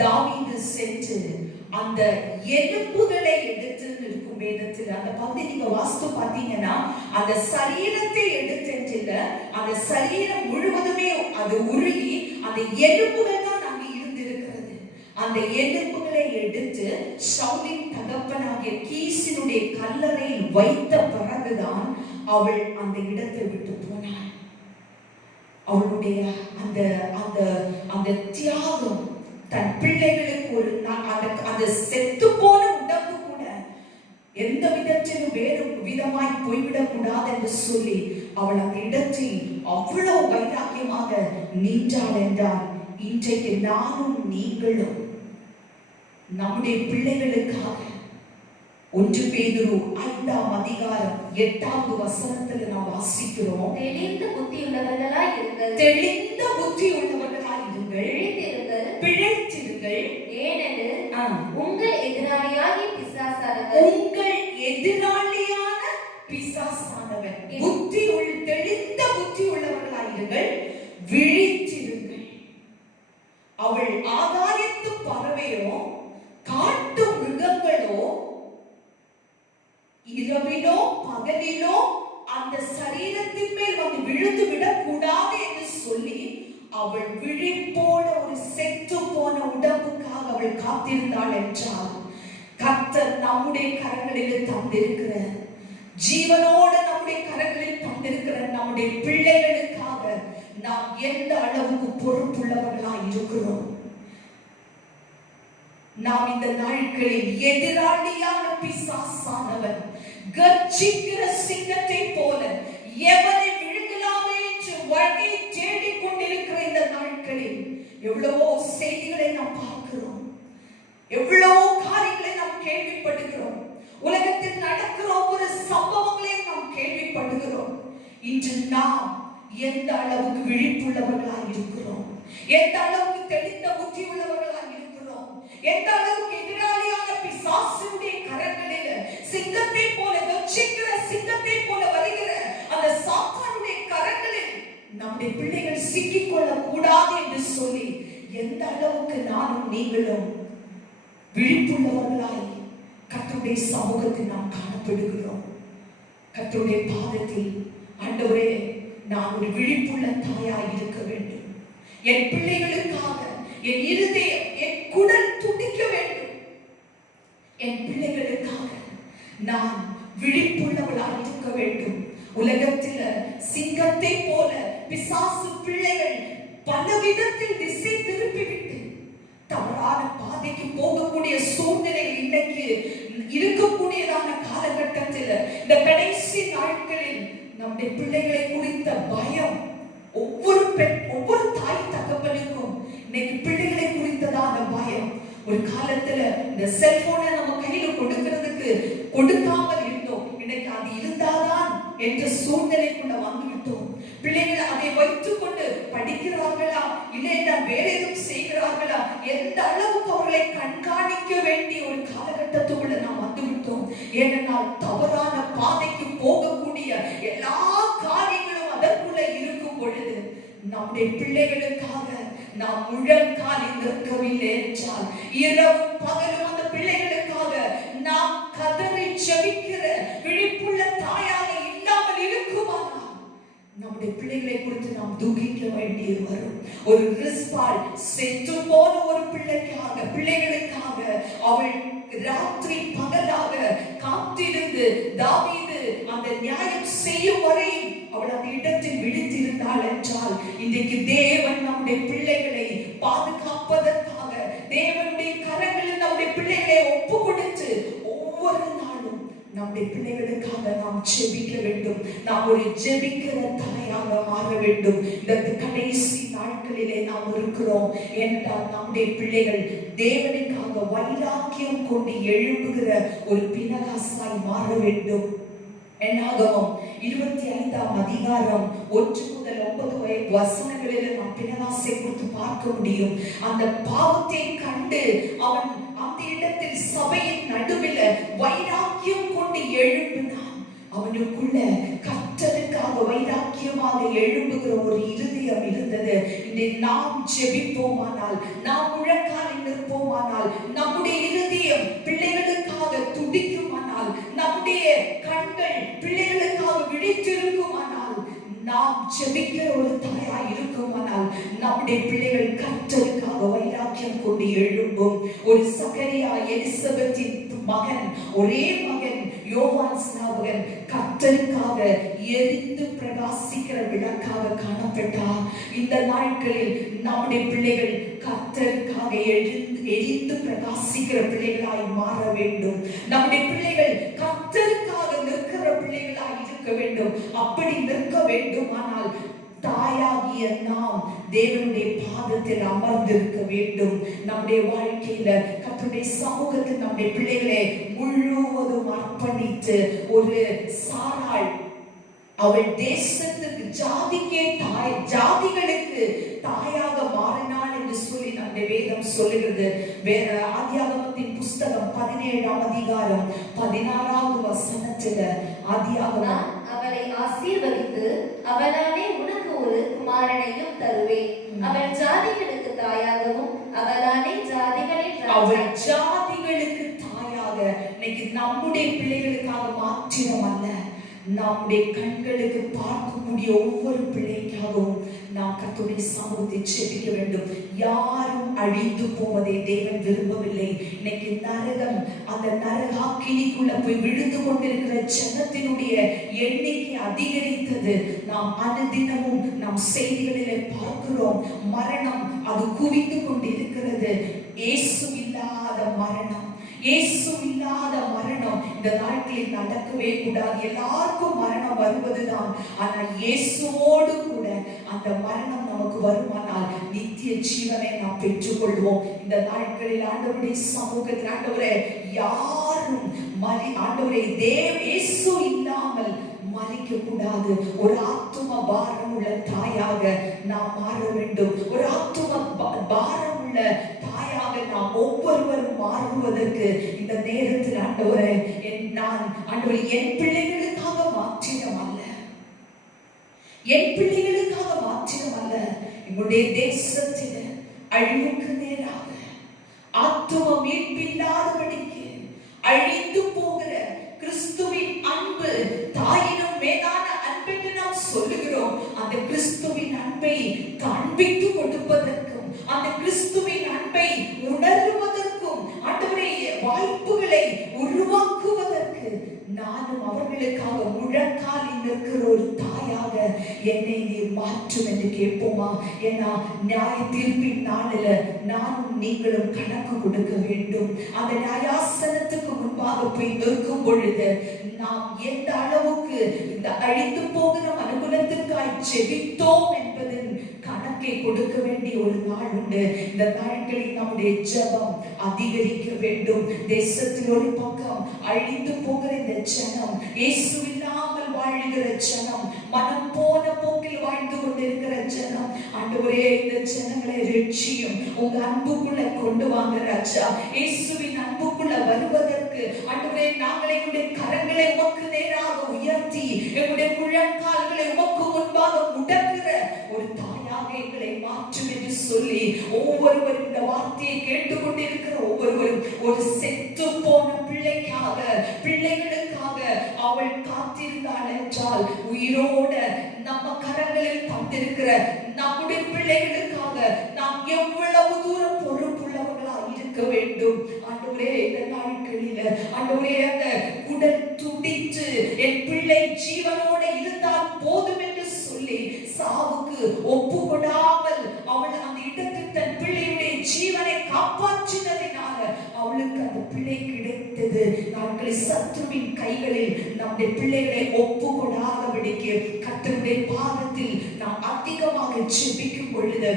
தாவீது சென்று அந்த எலும்புகளை எடுத்து இருக்கும் வேதத்தில் அந்த பகுதி நீங்க வாஸ்து பாத்தீங்கன்னா அந்த சரீரத்தை எடுத்து அந்த சரீரம் முழுவதுமே அது உருகி அந்த எலும்புகள் தான் அங்கு இருந்திருக்கிறது. அந்த எலும்புகளை எடுத்து சவுலின் தகப்பனாகிய கீசினுடைய கல்லறையில் வைத்த பிறகுதான் அவள் அந்த இடத்தை விட்டு போனாள். அவளுடைய அந்த அந்த அந்த தியாகம் தன் பிள்ளைகளுக்கு ஒரு அந்த செத்து போன உடம்பு கூட எந்த விதத்திலும் வேறு விதமாய் போய்விடக் கூடாது என்று சொல்லி அவள் அந்த இடத்தில் அவ்வளவு வைராக்கியமாக நின்றாள் என்றால் இன்றைக்கு நானும் நீங்களும் நம்முடைய பிள்ளைகளுக்காக 1 பேதுரு 5ஆம் அதிகாரம் 8வது வசனத்தில் நாம் வாசிக்கிறோம். தெளிந்த புத்தி உள்ளவர்களாய் இருங்கள், தெளிந்த புத்தி உள்ளவர்களாய் இருங்கள், பிழைத்திருங்கள். ஏனெனில் உங்கள் எதிராளியாகிய பிசாசானவன் புத்தி தெளிந்த புத்தி உள்ளவர்களாய் இருங்கள், விழித்திருங்கள். அவள் ஆகாயத்து பறவையோ காட்டு மிருகங்களோ இரவிலோ பகலிலோ அந்த சரீரத்தின் மேல் வந்து விழுந்து விடக் கூடாது என்று சொல்லி அவள் விழிப்போட ஒரு செத்து போன உடம்புக்காக அவள் காத்திருந்தாள் என்றால் கர்த்தர் நம்முடைய கரங்களில் தந்திருக்கிற ஜீவனோடு நம்முடைய கரங்களில் தந்திருக்கிற நம்முடைய பிள்ளைகளுக்காக நாம் எந்த அளவுக்கு பொறுப்புள்ளவர்களாய் இருக்கிறோம். நாம் இந்த நாட்களில் எதிராளியான பிசாசானவன் கர்ஜிக்கிற சிங்கத்தை போல எவனை விழுங்கலாமே என்று வழி தேடிக் கொண்டிருக்கிற இந்த நாட்களில் எவ்வளவோ செய்திகளை நாம் பார்க்கிறோம், எவ்வளவோ காரியங்களை நாம் கேள்விப்படுகிறோம், உலகத்தில் நடக்கிற ஒவ்வொரு சம்பவங்களையும் நாம் கேள்விப்படுகிறோம். இன்று நாம் எந்த அளவுக்கு விழிப்புள்ளவர்களாய் இருக்கிறோம், எந்த அளவுக்கு தெளிந்த புத்தி உள்ளவர்களாய் இருக்கிறோம், எந்த அளவுக்கு எதிராளியான பிசாசுடைய கரங்களில் சிங்கத்தை போல கர்ஜிக்கிற சிங்கத்தை போல வருகிற அந்த சாத்தானுடைய கரங்களில் நம்முடைய பிள்ளைகள் சிக்கிக் கொள்ள கூடாது என்று சொல்லி எந்த அளவுக்கு நானும் நீங்களும் விழிப்புள்ளவர்களாய் கர்த்தருடைய சமூகத்தில் நாம் காணப்படுகிறோம். கர்த்தருடைய பாதத்தில் ஆண்டவரே நான் ஒரு விழிப்புள்ள தாயாய் இருக்க வேண்டும், என் பிள்ளைகளுக்காக என் இருதயம் என் குடல் துடிக்க வேண்டும், என் பிள்ளைகளுக்காக நான் விழிப்புள்ளவளாய் இருக்க வேண்டும். உலகத்தில் சிங்கத்தை போல பிசாசு பிள்ளைகள் பல விதத்தில் திசை திருப்பிவிட்டு தவறான பாதைக்கு போகக்கூடிய சூழ்நிலை இன்னைக்கு இருக்கக்கூடியதான காலகட்டத்தில் இந்த கடைசி நாட்களில் நம்முடைய பிள்ளைகளை குறித்த பயம் ஒவ்வொரு தாய் தகப்பனுக்கும் இன்னைக்கு பிள்ளைகளை குறித்ததான பயம். ஒரு காலத்துல இந்த செல்போனை நம்ம கையில கொடுக்காமல் இருந்தோம், இன்னைக்கு அது இருந்தாதான் என்ற சூழ்நிலைக்குள்ள வந்துவிட்டோம். பிள்ளைகள் அதை வைத்துக் கொண்டு படிக்கிறார்களா இல்லை வேற எதுவும் செய்கிறார்களா எந்த அளவுக்கு அவர்களை கண்காணிக்க வேண்டிய ஒரு காலகட்டத்துக்குள்ள நாம் வந்துவிட்டோம். ஏனென்றால் தவறான பாதைக்கு போகக்கூடிய எல்லா காரியங்களும் அதற்குள்ள இருக்கும் பொழுது நம்முடைய பிள்ளைகளுக்காக நாம் முழங்காலில் நிற்கவில்லை என்றால் இரவும் பகலும் அந்த பிள்ளைகளுக்காக நாம் கதறி ஜெபிக்கிற விழிப்புள்ள தாயாக இல்லாமல் இருக்குமானால் நம்முடைய பிள்ளைகளை குறித்து நாம் துக்கிக்க வேண்டியது வரும். ஒரு ரிஸ்பால் செத்து போன ஒரு பிள்ளைகளுக்காக அவள் ராத்திரி பகலாக காத்திருந்து தாவீது அந்த நியாயம் செய்யும் வரை அவள் அந்த இடத்தில் விழித்திருந்தாள் என்றால் இன்றைக்கு தேவன் நம்முடைய பிள்ளைகளை பாதுகாப்பதற்காக தேவனுடைய கரங்களில் நம்முடைய பிள்ளைகளை ஒப்பு கொடுத்து ஒவ்வொரு நாளும் நம்முடைய பிள்ளைகளுக்காக நாம் ஜெபிக்க வேண்டும். நாம் ஒரு ஜெபிக்கிற தாயாக மாற வேண்டும். இந்த கடைசி நாட்களிலே நாம் இருக்கிறோம் என்றால் நம்முடைய பிள்ளைகள் தேவனுக்காக வைராக்கியம் கொண்டு எழும்புகிற ஒரு பினகாசாய் மாற வேண்டும். என்னாகமம் 25ஆம் அதிகாரம் 1 முதல் 9 வசனங்களில் நாம் பினகாசை குறித்து பார்க்க முடியும். அந்த பாவத்தை கண்டு அவன் அந்த இடத்தில் சபையின் நடுவில் வைராக்கியம் கொண்டு எழும்பினான். அவனுக்குள்ள கர்த்தருக்காக வைராக்கியமாக எழும்புகிற ஒரு இருதயம் இருந்தது. நாம் ஜெபிப்போமானால், நாம் முழங்காலில் நிற்போமானால், நம்முடைய இருதயம் பிள்ளைகளுக்காக துடிக்குமானால், நம்முடைய கண்கள் பிள்ளைகளுக்காக விழித்திருக்குமானால், நாம் ஜெபிக்கிற ஒரு தாயாய் இருக்குமானால், நம்முடைய பிள்ளைகள் கர்த்தருக்காக வைராக்கியம் கொண்டு எழும்பும். ஒரு சகரியா எலிசபெத்தின் மகன், ஒரே மகன் யோவான் ஸ்நாபகன் கர்த்தருக்காக எரிந்து பிரகாசிக்கிற விளக்காக காணப்பட்டார். இந்த நாட்களில் நம்முடைய பிள்ளைகள் கர்த்தருக்காக எரிந்து பிரகாசிக்கிற பிள்ளைகளாய் மாற வேண்டும். நம்முடைய பிள்ளைகள் கர்த்தருக்காக நிற்கிற பிள்ளைகளாய் இருக்க வேண்டும். அப்படி நிற்க வேண்டுமானால் தாயாகிய நாம் தேவனுடைய பாதத்தில் அமர்ந்திருக்க வேண்டும். நம்முடைய வாழ்க்கையில கர்த்தருடைய சமூகத்தில் நம்முடைய பிள்ளைகளை முழுவதும் அர்ப்பணித்து, ஒரு சாராள் அவள் தேசத்துக்கு ஜாதிக்கே தாய், ஜாதிகளுக்கு தாயாக மாறினாள் என்று சொல்லி நம்முடைய வேதம் சொல்லுகிறது. ஆதியாகமத்தின் புஸ்தகம் 17ஆம் அதிகாரம் 16வது வசனத்துல ஆதியாகமம், அவளை ஆசீர்வதித்து அவளாலே உனக்கு ஒரு குமாரனையும் தருவேன், அவள் ஜாதிகளுக்கு தாயாகவும் அவளாலே அவள் ஜாதிகளுக்கு தாயாக. இன்னைக்கு நம்முடைய பிள்ளைகளுக்காக மாத்திரம் அல்ல, நம்முடைய கண்களுக்கு பார்க்கக்கூடிய ஒவ்வொரு பிள்ளைக்காகவும் நாம் கர்த்தருடைய சமூகத்தை ஜெபிக்க வேண்டும். யாரும் அழிந்து போவதை தேவன் விரும்பவில்லை. இன்னைக்கு நரகம், அந்த நரகாக்கினிக்குள்ள போய் விழுந்து கொண்டிருக்கிற ஜனத்தினுடைய எண்ணிக்கை அதிகரித்தது. நாம் அனுதினமும் நம் செய்திகளிலே பார்க்கிறோம். மரணம் அது குவிந்து கொண்டிருக்கிறது. இயேசு இல்லாத மரணம், இயேசு இல்லாத மரணம் இந்த நாட்களில் நடக்கவே கூடாது. எல்லாருக்கும் மரணம் வருவதுதான். ஆனால் இயேசுவோடு கூட அந்த மரணம் நமக்கு வருமானால் நித்திய ஜீவனை நாம் பெற்றுக் கொள்வோம். இந்த நாட்களில் ஆண்டவருடைய சமூகத்தில், ஆண்டவரே யாரும் ஆண்டவரே இயேசு இல்லாமல் மறிக்க கூடாது. ஒரு ஆத்தும பாரம் உள்ள தாயாக நாம் மாற வேண்டும். ஒரு ஆத்தும பாரம் உள்ள தாயாக நாம் ஒவ்வொருவரும் மாறுவதற்கு இந்த நேரத்தில் ஆண்டவரே, ஆண்டவரே என் பிள்ளைகளுக்காக மாற்றினம் அல்ல, என் பிள்ளைகளுக்காக மாற்றினம் அல்ல, எங்களுடைய தேசத்தில் அழிவுக்கு நேராக ஆத்தும மீட்பில்லாதபடிக்கு அழிந்து போகிற கிறிஸ்துவின் அன்பு, தாயினும் மேலான அன்பென்று நாம் சொல்லுகிறோம். அந்த கிறிஸ்துவின் அன்பை காண்பித்து கொடுப்பதற்கும், அந்த கிறிஸ்துவின் அன்பை உணர்வதற்கும், ஆண்டவரே வாய்ப்புகளை உருவாக்குவதற்கு நானும் அவர்களுக்காக முழங்காலில் நிற்கிற ஒரு தாயாக என்னை நீர் மாற்றும் என்று கேட்போமா? ஏன்னா நியாய தீர்ப்பின் நாளில் நானும் நீங்களும் கணக்கு கொடுக்க வேண்டும். அந்த நியாயாசனத்துக்கு முன்பாக போய் நிற்கும் பொழுது நாம் எந்த அளவுக்கு இந்த அழிந்து போகிற மனுகுலத்திற்காய் ஜெபித்தோம் என்பதின் கணக்கை கொடுக்க வேண்டிய ஒரு நாள் உண்டு. இந்த நாட்களில் நம்முடைய ஜெபம் அதிகரிக்க வேண்டும். தேசத்தில் ஒரு பக்கம் அழிந்து போகிற இந்த ஜனம், இயேசு இல்லாமல் வாழ்கிற ஜனம், மனம் போன போக்கில் வாழ்ந்து கொண்டிருக்கிற ஜனம், ஆண்டவரே இந்த ஜனங்களை ரட்சியும். உங்க அன்புக்குள்ள கொண்டு வாங்க ராஜா. இயேசுவின் அன்புக்குள்ள வருவதற்கு ஆண்டவரே நாங்கள் எங்களுடைய கரங்களை உமக்கு நேராக உயர்த்தி, எங்களுடைய முழங்கால்களை உமக்கு முன்பாக முடக்குற ஒரு தாயாக எங்களை மாற்றும் என்று சொல்லி ஒவ்வொருவரும் இந்த வார்த்தையை கேட்டுக்கொண்டிருக்கிற ஒவ்வொருவரும் ஒரு செத்து போன பிள்ளைக்காக, பிள்ளைகளுக்காக அவள் காத்திருந்தாள் என்றால், உயிரோட நம்ம கரங்களில் தந்திருக்கிற நம்முடைய பிள்ளைகளுக்காக நாம் எவ்வளவு தூரம் பொறுப்புள்ளவர்களாக இருக்க வேண்டும். ஆண்டவரே இந்த நாட்களில் ஆண்டவரே அந்த குடல் துடித்து என் பிள்ளை ஜீவனோட இருந்தால் போதும் என்று சொல்லி சாவுக்கு ஒப்பு கொடாமல் அவள் அந்த இடத்தில் தன் பிள்ளையுடைய ஜீவனை காப்பாற்றினதினால அவளுக்கு அந்த பிள்ளை கிடைத்தது. நாட்களில் சத்துருவின் கைகளில் நம்முடைய பிள்ளைகளை ஒப்பு கொடாதபடிக்கு கர்த்தருடைய பாதத்தில் நாம் அதிகமாக ஜெபிக்கும் பொழுது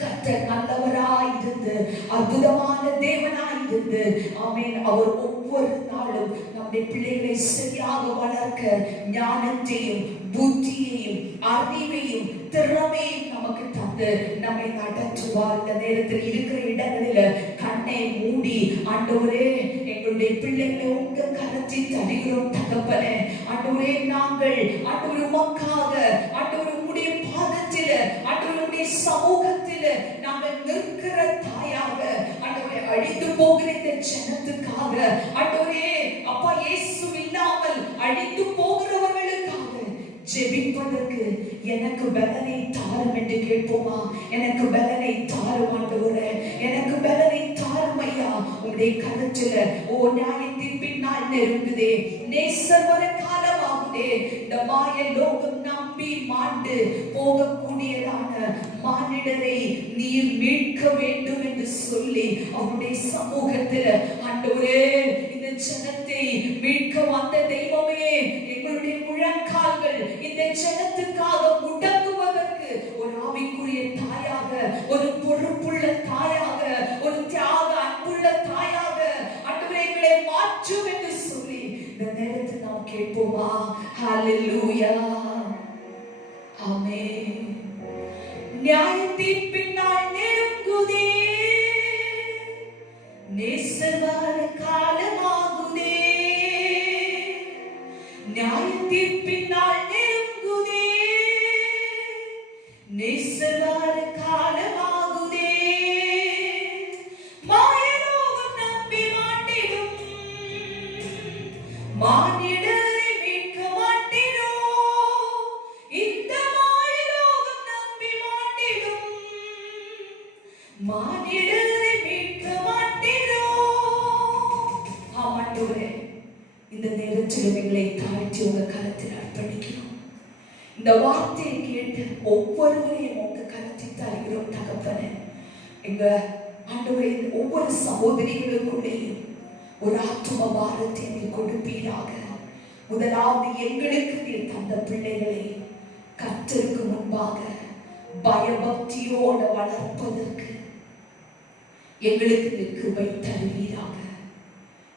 கர்த்தர் நல்லவராயிருந்து அற்புதமான தேவனாயிருந்து ஆமென், அவர் ஒவ்வொரு நாளும் நம்முடைய பிள்ளைகளை சரியாக வளர்க்க ஞானத்தையும் புத்தியையும் அறிவையும் திறமையும் நமக்கு தந்து நம்மை நடத்துவார். இந்த நேரத்தில் இருக்கிற இடங்களில் கண்ணை மூடி ஆண்டவரே எங்களுடைய பிள்ளைகளை உங்க கரத்தில் தருகிறோம் தகப்பனே. ஆண்டவரே நாங்கள் ஆண்டவர் உமக்காக, ஆண்டவர் உம்முடைய பாதத்தில், ஆண்டவருடைய சமூகத்தில் நாங்கள் நிற்கிற தாயாக ஆண்டவரே, அழிந்து போகிற இந்த ஜனத்துக்காக ஆண்டவரே அப்பா, இயேசு இல்லாமல் அழிந்து போகிறவர்களுக்காக ஜெபிப்பதற்கு எனக்கு பலனை தாரும் என்று கேட்போமா? எனக்கு பலனை தாரும் ஆண்டவரே, எனக்கு பலனை தாரும் ஐயா. உங்களுடைய கருத்துல நியாயத்தின் பின்னால் நெருங்குதே, நேசர் வர காலமாகுதே, இந்த மாய லோகம் நம்பி மாண்டு போகக்கூடியதான மானிடரை நீர் மீட்க வேண்டும் என்று சொல்லி அவருடைய சமூகத்தில் ஆண்டவரே, இந்த ஜனத்தை மீட்க வந்த தெய்வமே, எங்களுடைய முழங்கால்கள் இந்த ஜனத்துக்காக முடங்குவதற்கு ஒரு ஆவிக்குரிய தாயாக, ஒரு பொறுப்புள்ள தாயாக, ஒரு தியாக அன்புள்ள தாயாக ஆண்டவரே எங்களை மாற்றும் என்று சொல்லி இந்த நேரத்தில் நாம் கேட்போமா? ஹல்லேலூயா, ஆமென். நியாயத்தின் பின்னால் நெருங்குதே, நேசர் வர காலமாகுதே, நியாயத்தின் பின்னால் நெருங்குதே, நேசர் வர காலமாகுதே, மாயலோகம் நம்பி மாட்டிடும், மானிடரை மீட்க மாட்டிடும், இந்த மாயலோகம் நம்பி மாட்டிடும், மானிடரை மீட்க மாட்டிடும். ஆமாண்டவரே, இந்த நேரத்தில் எங்களை தாழ்த்தி உங்க கரத்தில் அர்ப்பணிக்கிறோம். இந்த வார்த்தையை கேட்டு ஒவ்வொருவரையும் உங்க கரத்தில் தருகிறோம் தகப்பனே. எங்க ஆண்டவரே, ஒவ்வொரு சகோதரிகளுக்குள்ளேயும் ஒரு ஆத்தும பாரத்தை நீர் கொடுப்பீராக. முதலாவது எங்களுக்கு நீர் தந்த பிள்ளைகளை கர்த்தருக்கு முன்பாக பயபக்தியோடு வளர்ப்பதற்கு எங்களுக்கு நீர் கிருபை தருவீராக.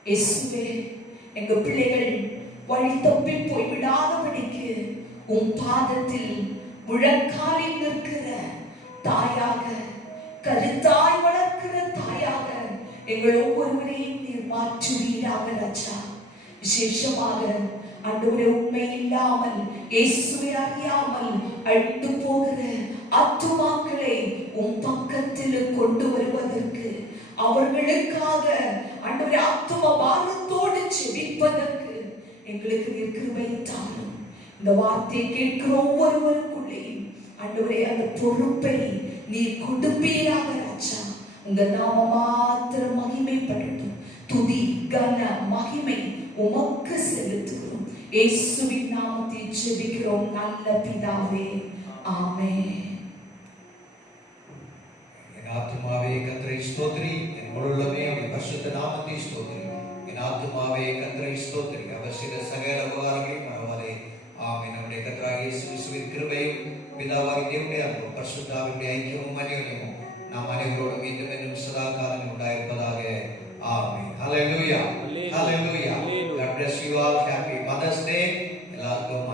இயேசுவே, எங்க பிள்ளைகள் வழி தப்பி போய்விடாதபடிக்கு உன் பாதத்தில் முழங்காலில் நிற்கிற தாயாக, கருத்தாய் வளர்க்கிற தாயாக எங்கள் ஒவ்வொருவரையும் நீர் மாற்றுவீராக ராஜா. விசேஷமாக ஆண்டவரே, உண்மை இல்லாமல் இயேசுவை அறியாமல் அழிந்து போகிற ஆத்துமாக்களை உன் பக்கத்தில் கொண்டு வருவதற்கு, அவர்களுக்காக ஆண்டவரே ஆத்தும பாரத்தோடு ஜெபிப்பதற்கு எங்களுக்கு நீர் கிருபை தாரும். இந்த வார்த்தையை கேட்கிற ஒவ்வொருவருக்குள்ளேயும் ஆண்டவரே அந்த பொறுப்பை நீர் கொடுப்பீராக ராஜா. உங்க நாம மாத்திரம் மகிமைப்படட்டும். துதி கன மகிமை உமக்கு செலுத்துகிறோம். இயேசுவின் நாமத்தில் ஜெபிக்கிறோம் நல்ல பிதாவே, ஆமென். என் ஆத்துமாவே கர்த்தரை ஸ்தோத்திரி, என் முழுமே அவருடைய பரிசுத்த நாமத்தை ஸ்தோத்திரி. என் ஆத்துமாவே கர்த்தரை ஸ்தோத்திரி, அவர் செய்த சகல உபகாரங்களையும் மறவாதே. ஆமென். நம்முடைய கர்த்தராகிய இயேசு கிறிஸ்துவின் கிருபையும் பிதாவாகிய தேவனுடைய அன்பும் பரிசுத்த ஆவியுடைய ஐக்கியமும் அந்யோன்யமும் நாம் அனைவரோடும் மீண்டும் இன்னும் சதா காலம் உண்டாயிருப்பதாக. ஆமென். ஹல்லேலூயா, ஹல்லேலூயா. God bless you all. Happy Mother's Day. எல்லாருக்கும்